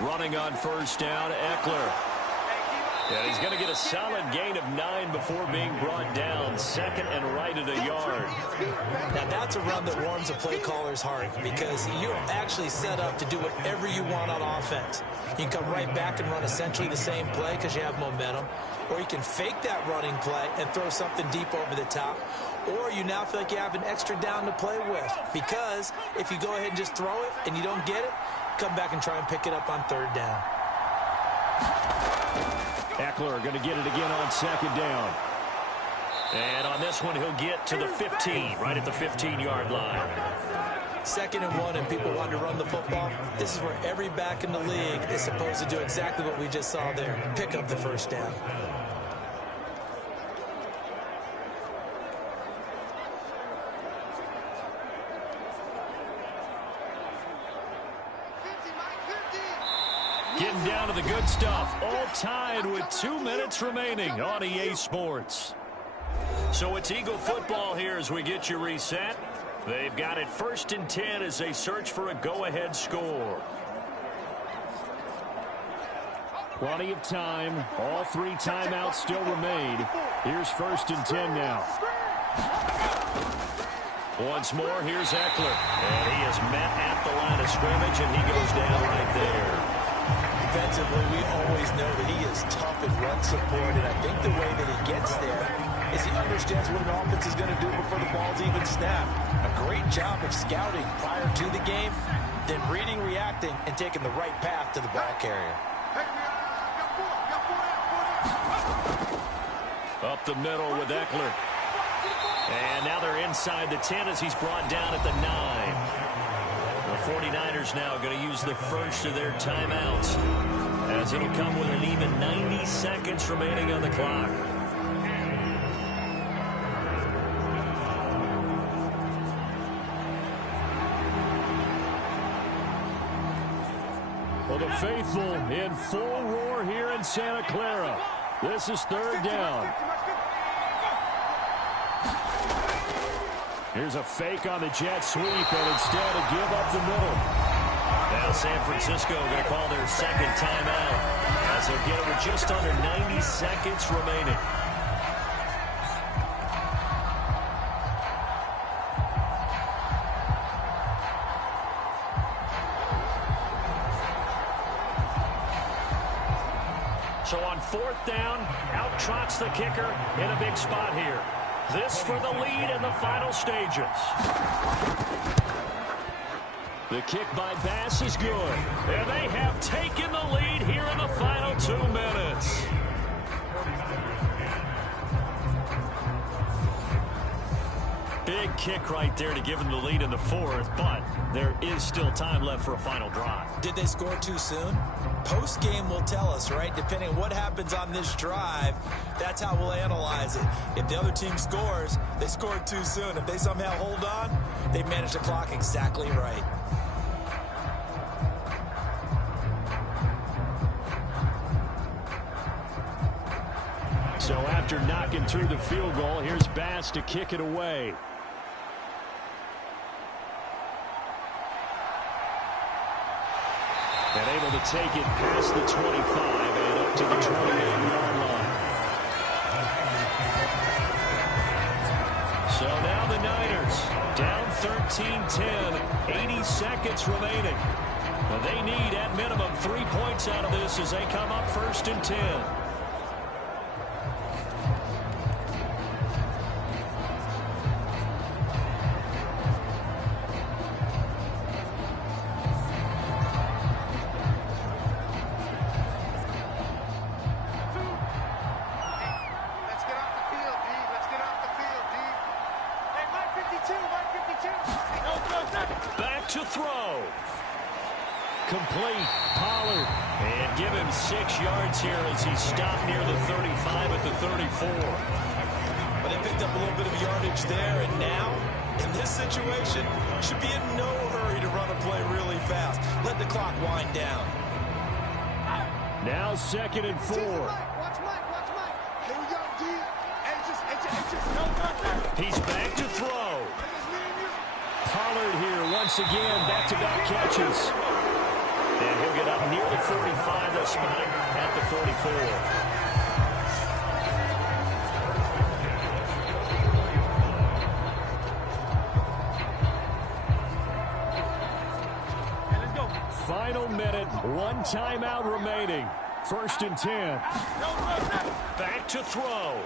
Running on 1st down, Eckler. And he's going to get a solid gain of 9 before being brought down. 2nd and right at a yard. Now, that's a run that warms a play caller's heart because you're actually set up to do whatever you want on offense. You can come right back and run essentially the same play because you have momentum. Or you can fake that running play and throw something deep over the top. Or you now feel like you have an extra down to play with because if you go ahead and just throw it and you don't get it, come back and try and pick it up on 3rd down. Eckler going to get it again on 2nd down. And on this one, he'll get to the 15, right at the 15-yard line. 2nd and 1, and people want to run the football. This is where every back in the league is supposed to do exactly what we just saw there. Pick up the 1st down. Getting down to the good stuff. All tied with 2 minutes remaining on EA Sports. So it's Eagle football here as we get you reset. They've got it 1st and 10 as they search for a go-ahead score. Plenty of time. All 3 timeouts still remain. Here's 1st and 10 now. Once more, here's Eckler. And he is met at the line of scrimmage, and he goes down right there. Defensively, we always know that he is tough in run support, and I think the way that he gets there is he understands what an offense is going to do before the ball's even snapped. A great job of scouting prior to the game, then reading, reacting, and taking the right path to the ball carrier. Up the middle with Eckler. And now they're inside the 10 as he's brought down at the 9. The 49ers now going to use the first of their timeouts as it'll come with an even 90 seconds remaining on the clock. Well, the faithful in full roar here in Santa Clara. This is 3rd down. Here's a fake on the jet sweep, and instead a give up the middle. Now San Francisco going to call their 2nd timeout as they'll get it with just under 90 seconds remaining. So on 4th down, out trots the kicker in a big spot here. This for the lead in the final stages. The kick by Bass is good. And they have taken the lead here in the final 2 minutes. Big kick right there to give them the lead in the 4th, but there is still time left for a final drive. Did they score too soon? Post-game will tell us, right? Depending on what happens on this drive, that's how we'll analyze it. If the other team scores, they scored too soon. If they somehow hold on, they manage the clock exactly right. So after knocking through the field goal, here's Bass to kick it away. And able to take it past the 25 and up to the 28-yard line. So now the Niners down 13-10, 80 seconds remaining. Well, they need at minimum 3 points out of this as they come up 1st and 10. Let's get complete. Pollard. And give him 6 yards here as he stopped near the 35 at the 34. But they picked up a little bit of yardage there, and now, in this situation, should be in no hurry to run a play really fast. Let the clock wind down. Now 2nd and 4. Watch Mike. Here we go, D. He's back to throw. Pollard here once again, back-to-back catches. And he'll get up near the 45. They'll spot him at the 44. Final minute, 1 timeout remaining. 1st and 10. Back to throw.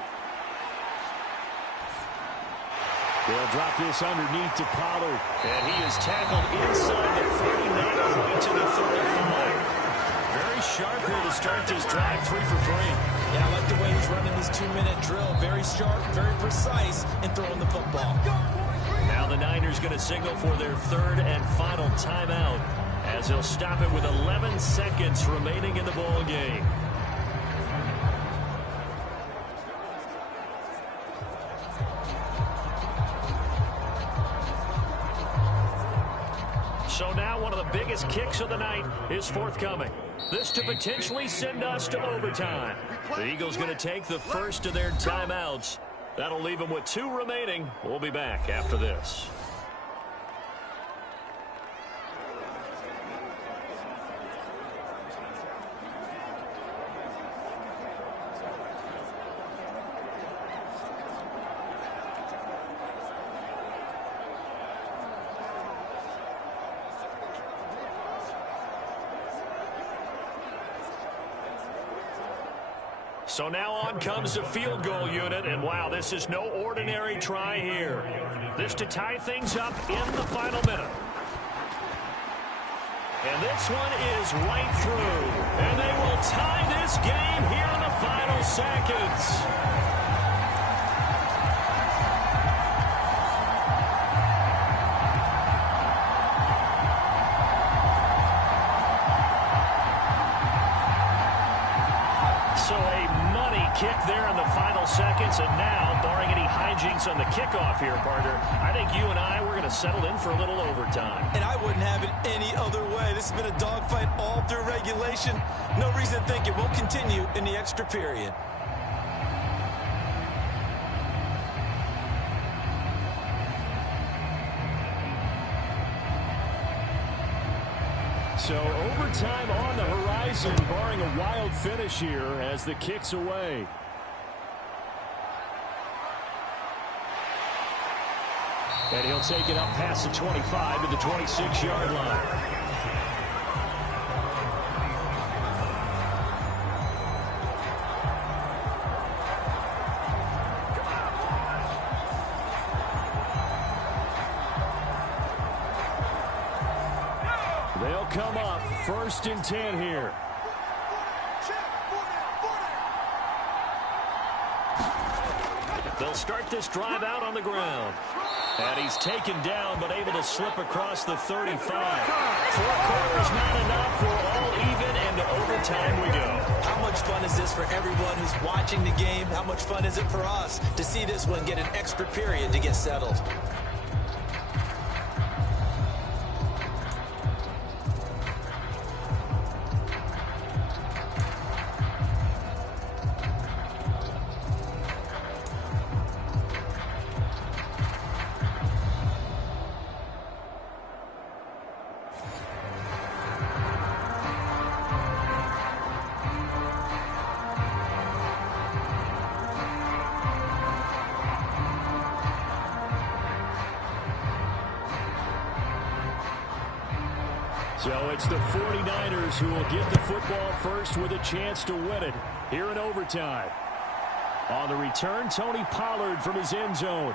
They'll drop this underneath to Pollard. And he is tackled inside the 39, right to the 35. Very sharp here to start this drive, 3 for 3. Yeah, I like the way he's running this 2-minute drill. Very sharp, very precise in throwing the football. Now the Niners going to signal for their 3rd and final timeout, as they'll stop it with 11 seconds remaining in the ball game. So now one of the biggest kicks of the night is forthcoming. This to potentially send us to overtime. The Eagles going to take the first of their timeouts. That'll leave them with 2 remaining. We'll be back after this. So now on comes the field goal unit, and wow, this is no ordinary try here. This to tie things up in the final minute. And this one is right through. And they will tie this game here in the final seconds. So a money kick there in the final seconds, and now, barring any hijinks on the kickoff here, partner, I think you and I, we're going to settle in for a little overtime. And I wouldn't have it any other way. This has been a dogfight all through regulation. No reason to think it won't continue in the extra period. So overtime on the horizon, barring a wild finish here as the kick's away. And he'll take it up past the 25 to the 26-yard line. They'll come up 1st and 10 here. They'll start this drive out on the ground. And he's taken down, but able to slip across the 35. 4 quarters not enough. We're all even, and to overtime we go. How much fun is this for everyone who's watching the game? How much fun is it for us to see this one get an extra period to get settled? So it's the 49ers who will get the football first with a chance to win it here in overtime. On the return, Tony Pollard from his end zone.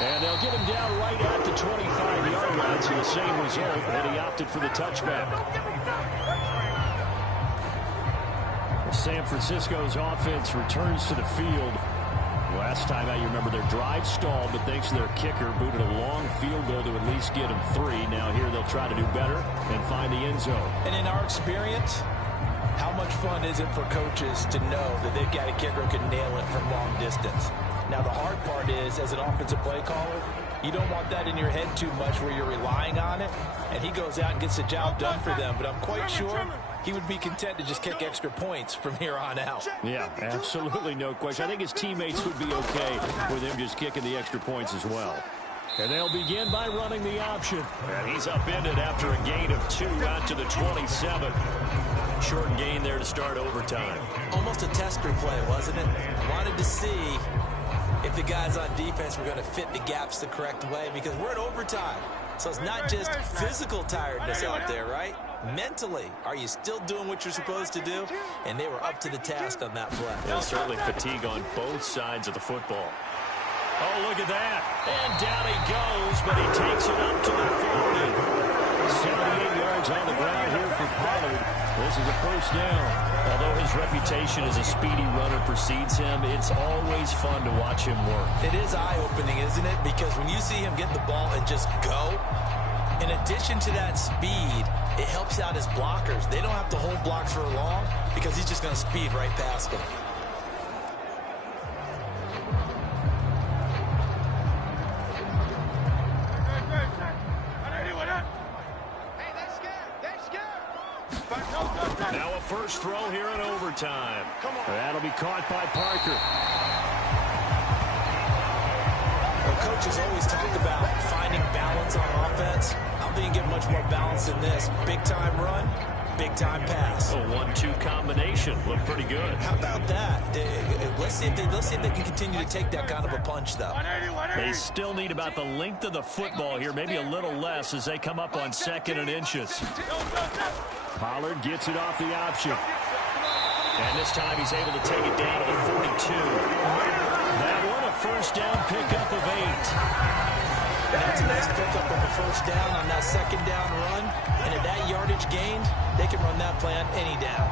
And they'll get him down right at the 25-yard line, so the same result, and he opted for the touchback. San Francisco's offense returns to the field. Last time out, you remember their drive stalled, but thanks to their kicker, booted a long field goal to at least least get them 3. Now here they'll try to do better and find the end zone. And in our experience, how much fun is it for coaches to know that they've got a kicker who can nail it from long distance? Now, the hard part is, as an offensive play caller, you don't want that in your head too much where you're relying on it, and he goes out and gets the job done for them. But I'm quite sure he would be content to just kick extra points from here on out. Yeah, absolutely no question. I think his teammates would be okay with him just kicking the extra points as well. And they'll begin by running the option. And he's upended after a gain of 2 out to the 27. Short gain there to start overtime. Almost a tester play, wasn't it? Wanted to see if the guys on defense were going to fit the gaps the correct way, because we're in overtime. So it's not just physical tiredness out there, right? Mentally, are you still doing what you're supposed to do? And they were up to the task on that play. Yeah, certainly fatigue on both sides of the football. Oh, look at that. And down he goes, but he takes it up to the 40. 78 yards on the ground here for Pollard. This is a first down. Although his reputation as a speedy runner precedes him, it's always fun to watch him work. It is eye-opening, isn't it? Because when you see him get the ball and just go, in addition to that speed, it helps out his blockers. They don't have to hold blocks for long because he's just going to speed right past them. Now a first throw here in overtime. That'll be caught by Parker. Well, coaches always talk about finding balance on offense. I don't think you get much more balance than this. Big-time run, big-time pass. A 1-2 combination. Looked pretty good. How about that? Let's see if they can continue to take that kind of a punch, though. They still need about the length of the football here, maybe a little less as they come up on 2nd and inches. Pollard gets it off the option. And this time he's able to take it down to the 42. That one, a first down pickup of 8. That's a nice pickup of a first down on that 2nd down run. And at that yardage gained, they can run that play on any down.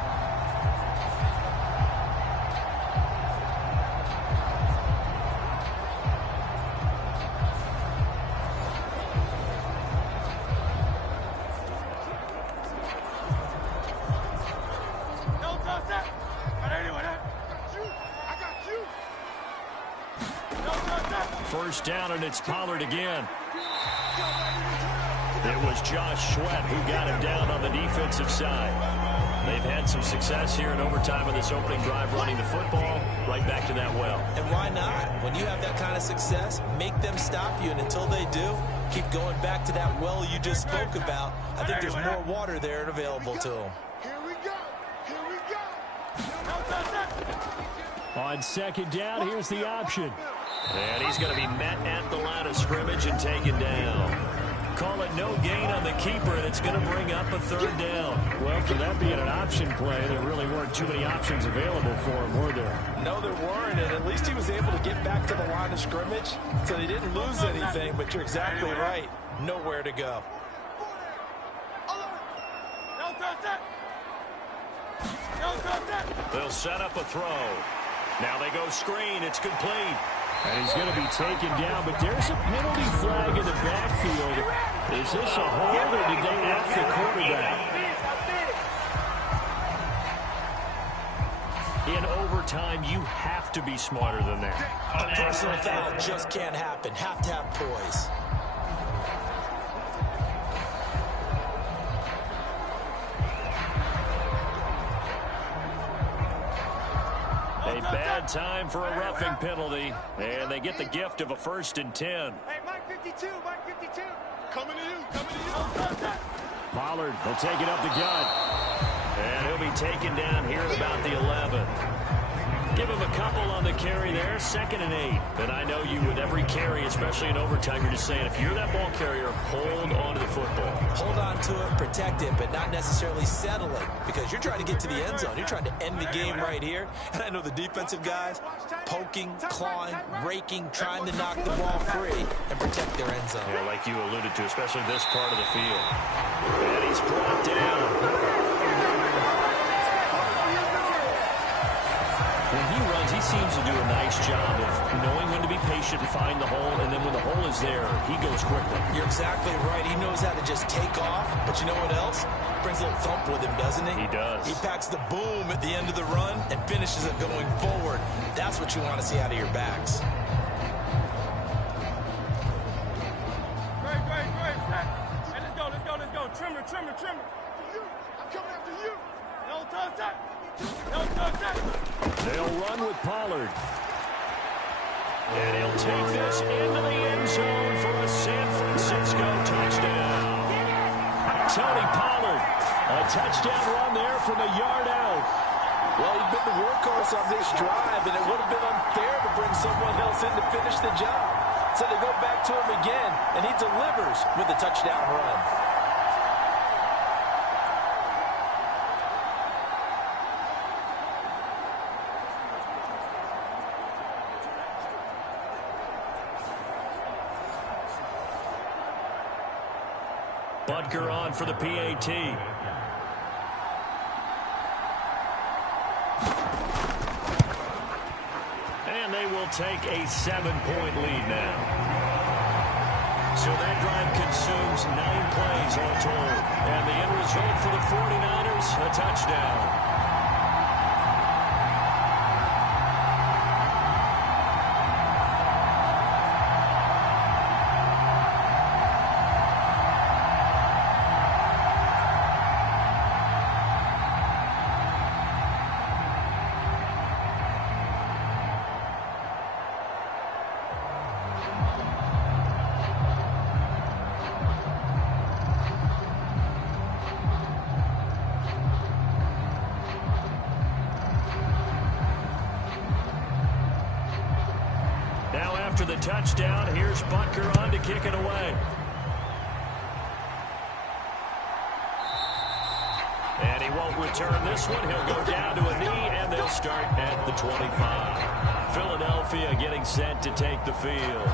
First down, and it's Pollard again. It was Josh Sweat who got him down on the defensive side. They've had some success here in overtime in this opening drive running the football. Right back to that well. And why not? When you have that kind of success, make them stop you. And until they do, keep going back to that well you just spoke about. I think there's more water there available to them. Here we go. Here we go. On 2nd down, here's the option. And he's going to be met at the line of scrimmage and taken down. Call it no gain on the keeper, and it's going to bring up a 3rd down. Well, for that being an option play, there really weren't too many options available for him, were there? No, there weren't, and at least he was able to get back to the line of scrimmage, so they didn't lose anything, but you're exactly right. Nowhere to go. They'll set up a throw. Now they go screen. It's complete. And he's going to be taken down, but there's a penalty flag in the backfield. Is this a hold, or did they rough the quarterback? In overtime, you have to be smarter than that. A personal foul just can't happen. Have to have poise. A bad time for a roughing penalty, and they get the gift of a 1st and 10. Hey, Mike 52, Mike 52. Coming to you, Pollard will take it up the gut, and he'll be taken down here at about the 11. Give him a couple on the carry there, 2nd and 8. And I know you with every carry, especially in overtime, you're just saying, if you're that ball carrier, hold on to the football. Hold on to it, protect it, but not necessarily settle it, because you're trying to get to the end zone. You're trying to end the game right here. And I know the defensive guys poking, clawing, raking, trying to knock the ball free and protect their end zone. Yeah, like you alluded to, especially this part of the field. And he's brought down. When he runs, he seems to do a nice job of knowing when to be patient and find the hole, and then when the hole is there, he goes quickly. You're exactly right. He knows how to just take off, but you know what else? Brings a little thump with him, doesn't he? He does. He packs the boom at the end of the run and finishes it going forward. That's what you want to see out of your backs. Great. Hey, let's go. Trimmer. I'm coming after you. No touch. They'll run with Pollard. And he'll take this into the end zone for a San Francisco touchdown. Tony Pollard, a touchdown run there from a yard out. Well, he's been the workhorse on this drive, and it would have been unfair to bring someone else in to finish the job. So they go back to him again, and he delivers with a touchdown run. Butker on for the PAT. And they will take a 7-point lead now. So that drive consumes 9 plays all told. And the end result for the 49ers, a touchdown. After the touchdown, here's Butker on to kick it away. And he won't return this one. He'll go down to a knee, and they'll start at the 25. Philadelphia getting set to take the field.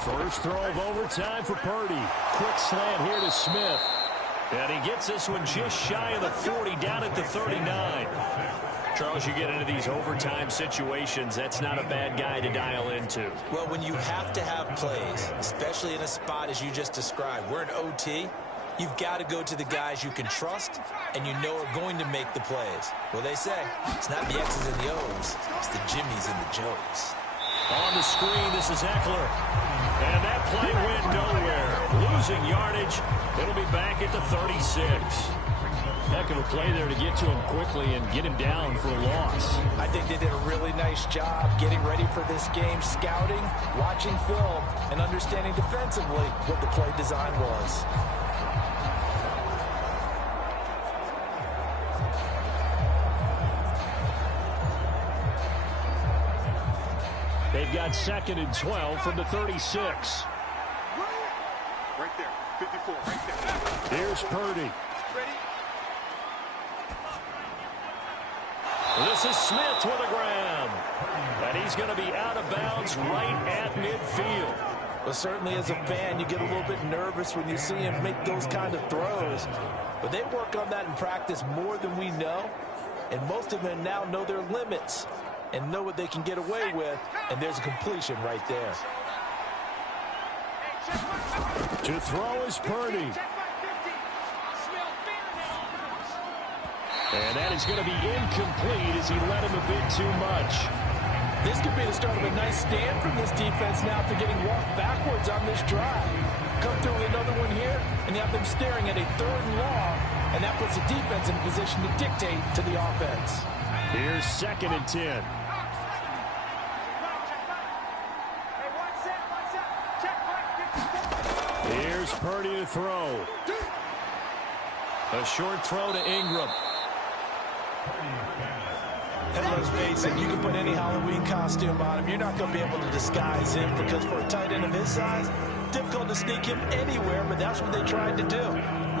First throw of overtime for Purdy. Quick slant here to Smith. And he gets this one just shy of the 40, down at the 39. Charles, you get into these overtime situations, that's not a bad guy to dial into. Well, when you have to have plays, especially in a spot as you just described, we're in OT, you've got to go to the guys you can trust and you know are going to make the plays. Well, they say, it's not the X's and the O's, it's the Jimmies and the Joes. On the screen, this is Eckler. And that play went nowhere. Losing yardage. It'll be back at the 36. Heck of a play there to get to him quickly and get him down for a loss. I think they did a really nice job getting ready for this game, scouting, watching film, and understanding defensively what the play design was. They've got 2nd and 12 from the 36. Right there, 54, right there. Here's Purdy. Ready? This is Smith with a grab. And he's going to be out of bounds right at midfield. Well, certainly as a fan, you get a little bit nervous when you see him make those kind of throws. But they work on that in practice more than we know. And most of them now know their limits and know what they can get away with, and there's a completion right there. To throw is Purdy. And that is going to be incomplete as he let him a bit too much. This could be the start of a nice stand from this defense now after getting walked backwards on this drive. Come through with another one here, and you have them staring at a 3rd and long, and that puts the defense in a position to dictate to the offense. Here's 2nd and 10. Here's Purdy to throw. A short throw to Ingram. And let's face it, you can put any Halloween costume on him. You're not going to be able to disguise him because for a tight end of his size, difficult to sneak him anywhere, but that's what they tried to do.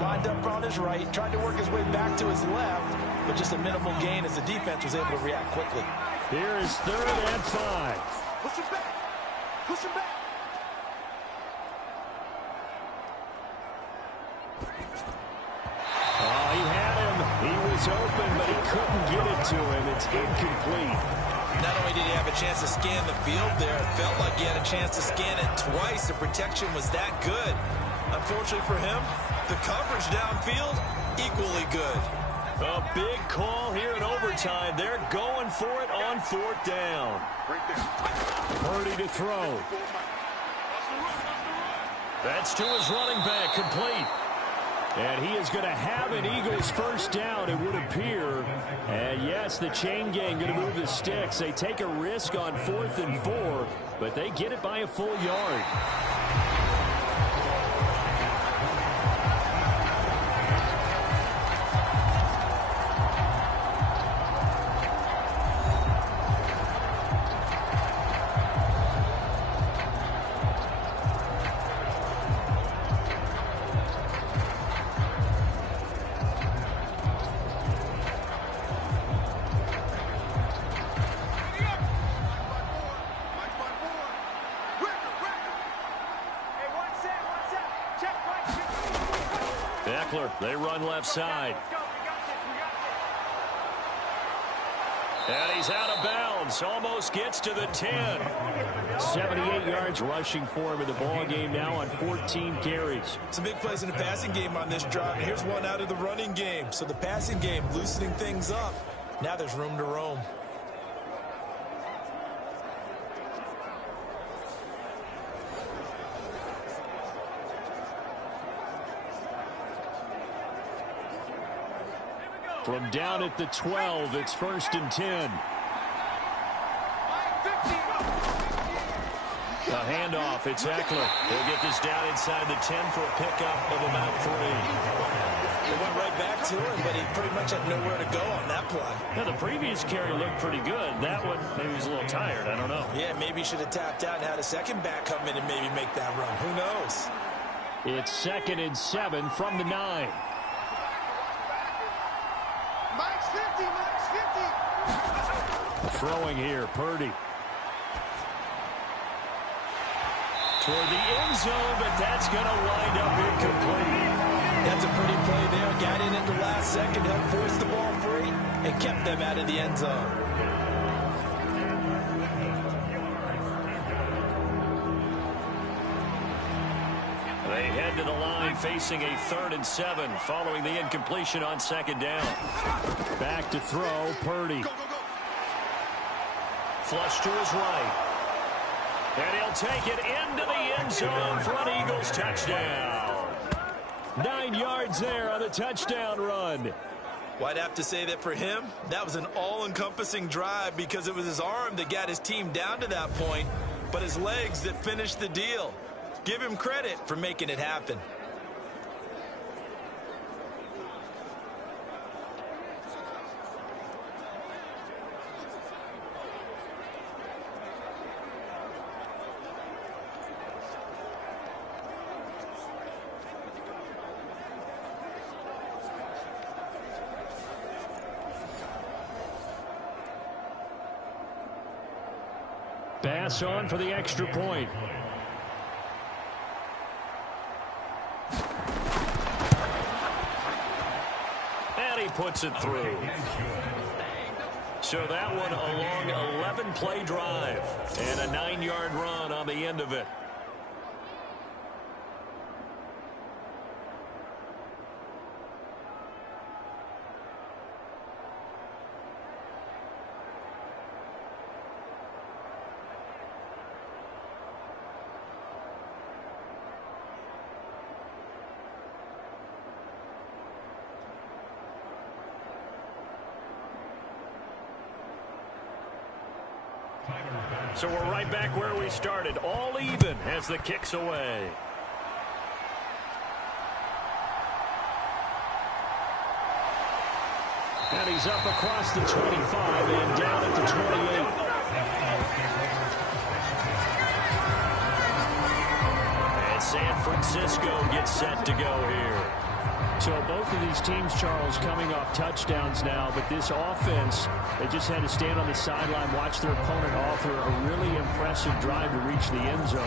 Lined up on his right, tried to work his way back to his left, but just a minimal gain as the defense was able to react quickly. Here is 3rd and 5. Push him back. Push him back. Oh, he had him. He was open, but he couldn't get it to him. It's incomplete. Not only did he have a chance to scan the field there, it felt like he had a chance to scan it twice. The protection was that good. Unfortunately for him, the coverage downfield, equally good. A big call here in overtime. They're going for it on 4th down. Purdy to throw. That's to his running back, complete. And he is going to have an Eagles first down, it would appear. And yes, the chain gang going to move the sticks. They take a risk on 4th and 4, but they get it by a full yard. They run left side. And he's out of bounds. Almost gets to the 10. 78 yards rushing for him in the ball game now on 14 carries. Some big plays in the passing game on this drive. And here's one out of the running game. So the passing game loosening things up. Now there's room to roam. From down at the 12, it's 1st and 10. A handoff, it's Eckler. He'll get this down inside the 10 for a pickup of about 3. They went right back to him, but he pretty much had nowhere to go on that play. Now, the previous carry looked pretty good. That one, maybe he was a little tired. I don't know. Yeah, maybe he should have tapped out and had a second back come in and maybe make that run. Who knows? It's 2nd and 7 from the 9. Throwing here, Purdy. Toward the end zone, but that's going to wind up incomplete. That's a pretty play there. Got in at the last second, helped force the ball free, and kept them out of the end zone. They head to the line facing a 3rd and 7 following the incompletion on 2nd down. Back to throw, Purdy. Flush to his right. And he'll take it into the end zone for an Eagles touchdown. 9 yards there on the touchdown run. Well, I'd have to say that for him, that was an all-encompassing drive because it was his arm that got his team down to that point, but his legs that finished the deal. Give him credit for making it happen. Pass on for the extra point. And he puts it through. So that one a long 11-play drive and a 9-yard run on the end of it. So we're right back where we started, all even as the kick's away. And he's up across the 25 and down at the 28. And San Francisco gets set to go here. So both of these teams, Charles, coming off touchdowns now, but this offense, they just had to stand on the sideline, watch their opponent offer a really impressive drive to reach the end zone.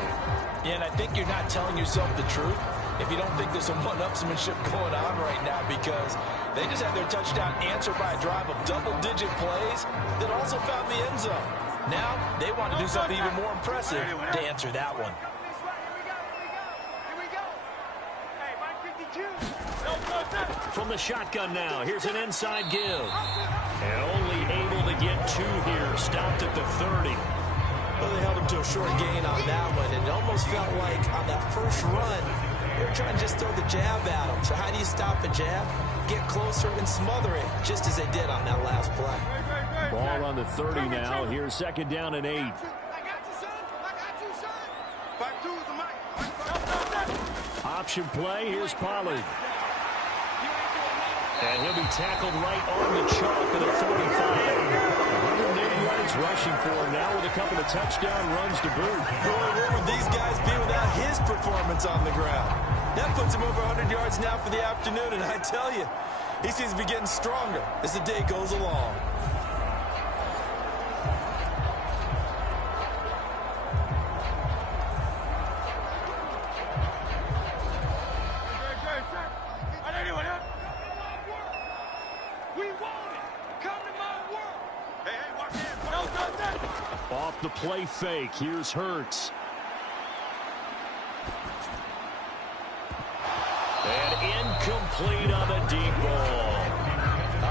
Yeah, and I think you're not telling yourself the truth if you don't think there's some one-upsmanship going on right now, because they just had their touchdown answered by a drive of double-digit plays that also found the end zone. Now they want to do something even more impressive to answer that one. From the shotgun now, here's an inside give. And only able to get 2 here, stopped at the 30. Well, they held him to a short gain on that one, and it almost felt like on that first run, they were trying to just throw the jab at him. So how do you stop a jab? Get closer and smother it, just as they did on that last play. Ball on the 30 now. Here's 2nd down and 8. I got you, son. I got you, son. 5-2 is the mic. Option play. Here's Pollard. And he'll be tackled right on the chalk at the 45. 108 yards rushing for him now with a couple of touchdown runs to boot. Boy, where would these guys be without his performance on the ground? That puts him over 100 yards now for the afternoon, and I tell you, he seems to be getting stronger as the day goes along. Off the play fake. Here's Hurts. And incomplete on the deep ball.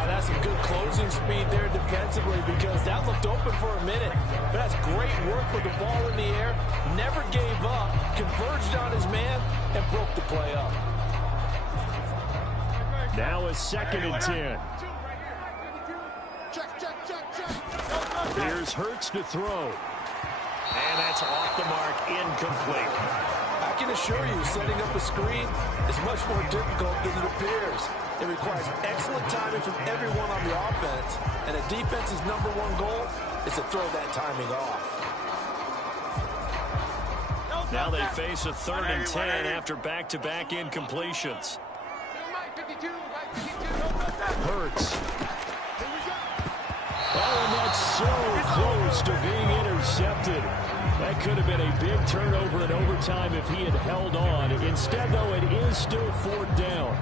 That's some good closing speed there defensively, because that looked open for a minute. But that's great work with the ball in the air. Never gave up. Converged on his man and broke the play up. Now a 2nd and 10. Here's Hurts to throw. And that's off the mark, incomplete. I can assure you, setting up a screen is much more difficult than it appears. It requires excellent timing from everyone on the offense, and a defense's #1 goal is to throw that timing off. Now they face a 3rd and 10 after back-to-back incompletions. Hurts. Oh, and that's so close to being intercepted. That could have been a big turnover in overtime if he had held on. Instead, though, it is still 4th down.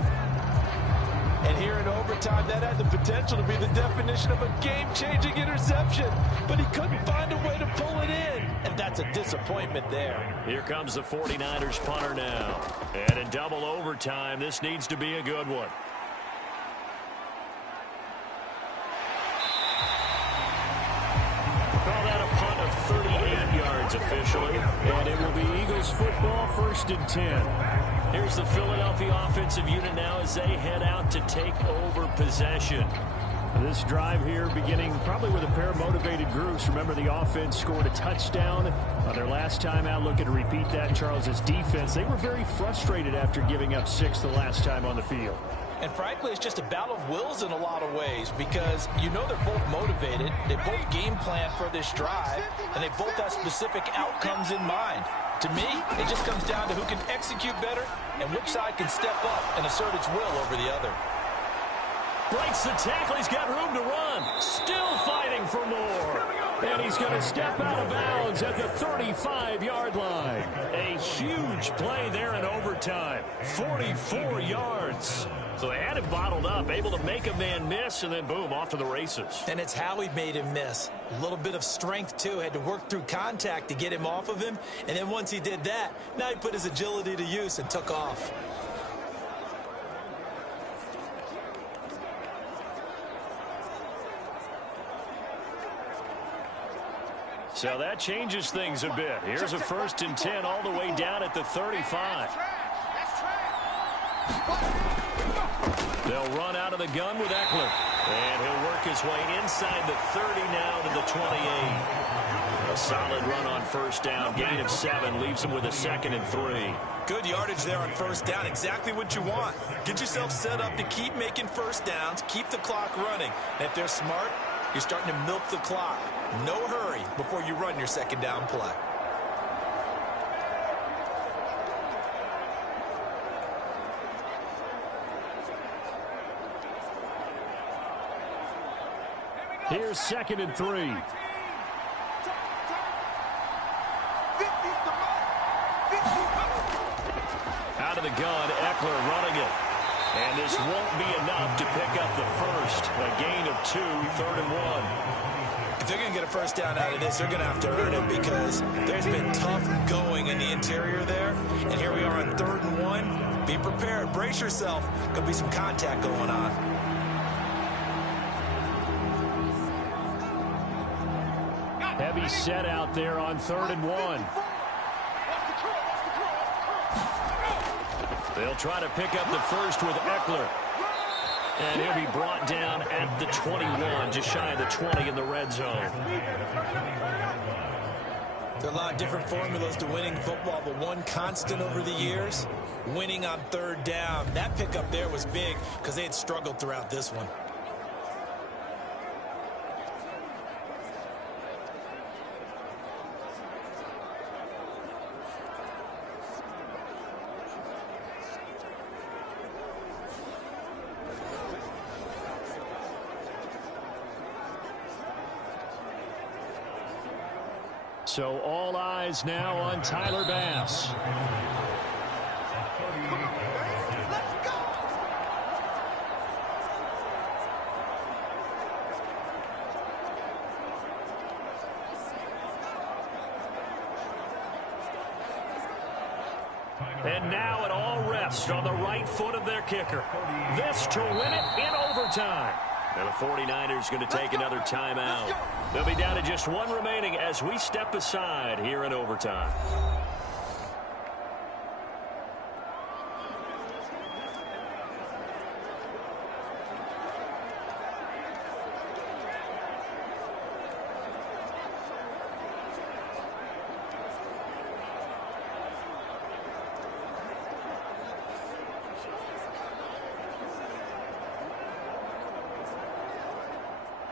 And here in overtime, that had the potential to be the definition of a game-changing interception. But he couldn't find a way to pull it in. And that's a disappointment there. Here comes the 49ers punter now. And in double overtime, this needs to be a good one. Call that a punt of 38 yards officially. And it will be Eagles football, 1st and 10. Here's the Philadelphia offensive unit now as they head out to take over possession. This drive here beginning probably with a pair of motivated groups. Remember, the offense scored a touchdown on their last time out. Looking to repeat that. Charles's defense, they were very frustrated after giving up 6 the last time on the field. And frankly, it's just a battle of wills in a lot of ways, because you know they're both motivated. They both game plan for this drive, and they both have specific outcomes in mind. To me, it just comes down to who can execute better and which side can step up and assert its will over the other. Breaks the tackle. He's got room to run. Still fighting for more. And he's going to step out of bounds at the 35-yard line. A huge play there in overtime. 44 yards. So they had him bottled up, able to make a man miss, and then boom, off to the races. And it's how he made him miss. A little bit of strength, too. Had to work through contact to get him off of him. And then once he did that, now he put his agility to use and took off. So that changes things a bit. Here's a 1st and 10 all the way down at the 35. They'll run out of the gun with Eckler. And he'll work his way inside the 30 now to the 28. solid run on first down. Gain of 7 leaves them with a 2nd and 3. Good yardage there on first down. Exactly what you want. Get yourself set up to keep making first downs, keep the clock running. And if they're smart, you're starting to milk the clock. No hurry before you run your second down play. Here's 2nd and 3. Out of the gun, Eckler running it. And this won't be enough to pick up the first. A gain of 2, 3rd and 1. If they're going to get a first down out of this, they're going to have to earn it because there's been tough going in the interior there. And here we are on 3rd and 1. Be prepared. Brace yourself. Could be some contact going on. Heavy set out there on 3rd and 1. They'll try to pick up the first with Eckler. And he'll be brought down at the 21, just shy of the 20 in the red zone. There are a lot of different formulas to winning football, but one constant over the years, winning on 3rd down. That pickup there was big because they had struggled throughout this one. So all eyes now on Tyler Bass. And now it all rests on the right foot of their kicker. This to win it in overtime. And the 49ers going to take another timeout. They'll be down to just 1 remaining as we step aside here in overtime.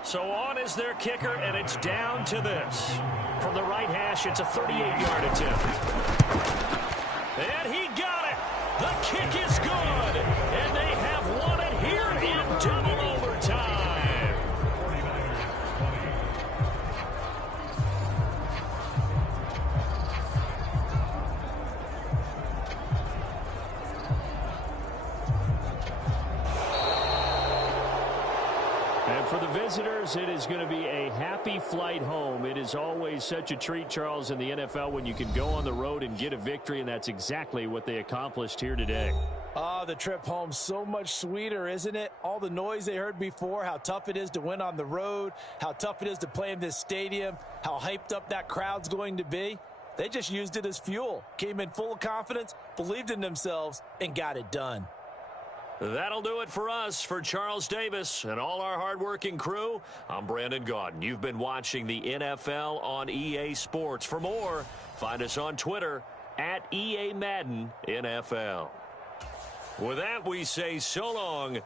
So on is their kicker, and it's down to this. From the right hash, it's a 38-yard attempt. And he got it. The kick is good. And they have won it here in double overtime. For the visitors, it is going to be a happy flight home. It is always such a treat, Charles, in the NFL when you can go on the road and get a victory, and that's exactly what they accomplished here today. The trip home, so much sweeter, isn't it? All the noise they heard before, how tough it is to win on the road, how tough it is to play in this stadium, how hyped up that crowd's going to be. They just used it as fuel, came in full of confidence, believed in themselves, and got it done. That'll do it for us. For Charles Davis and all our hardworking crew, I'm Brandon Gaudin. You've been watching the NFL on EA Sports. For more, find us on Twitter @EA Madden NFL. With that, we say so long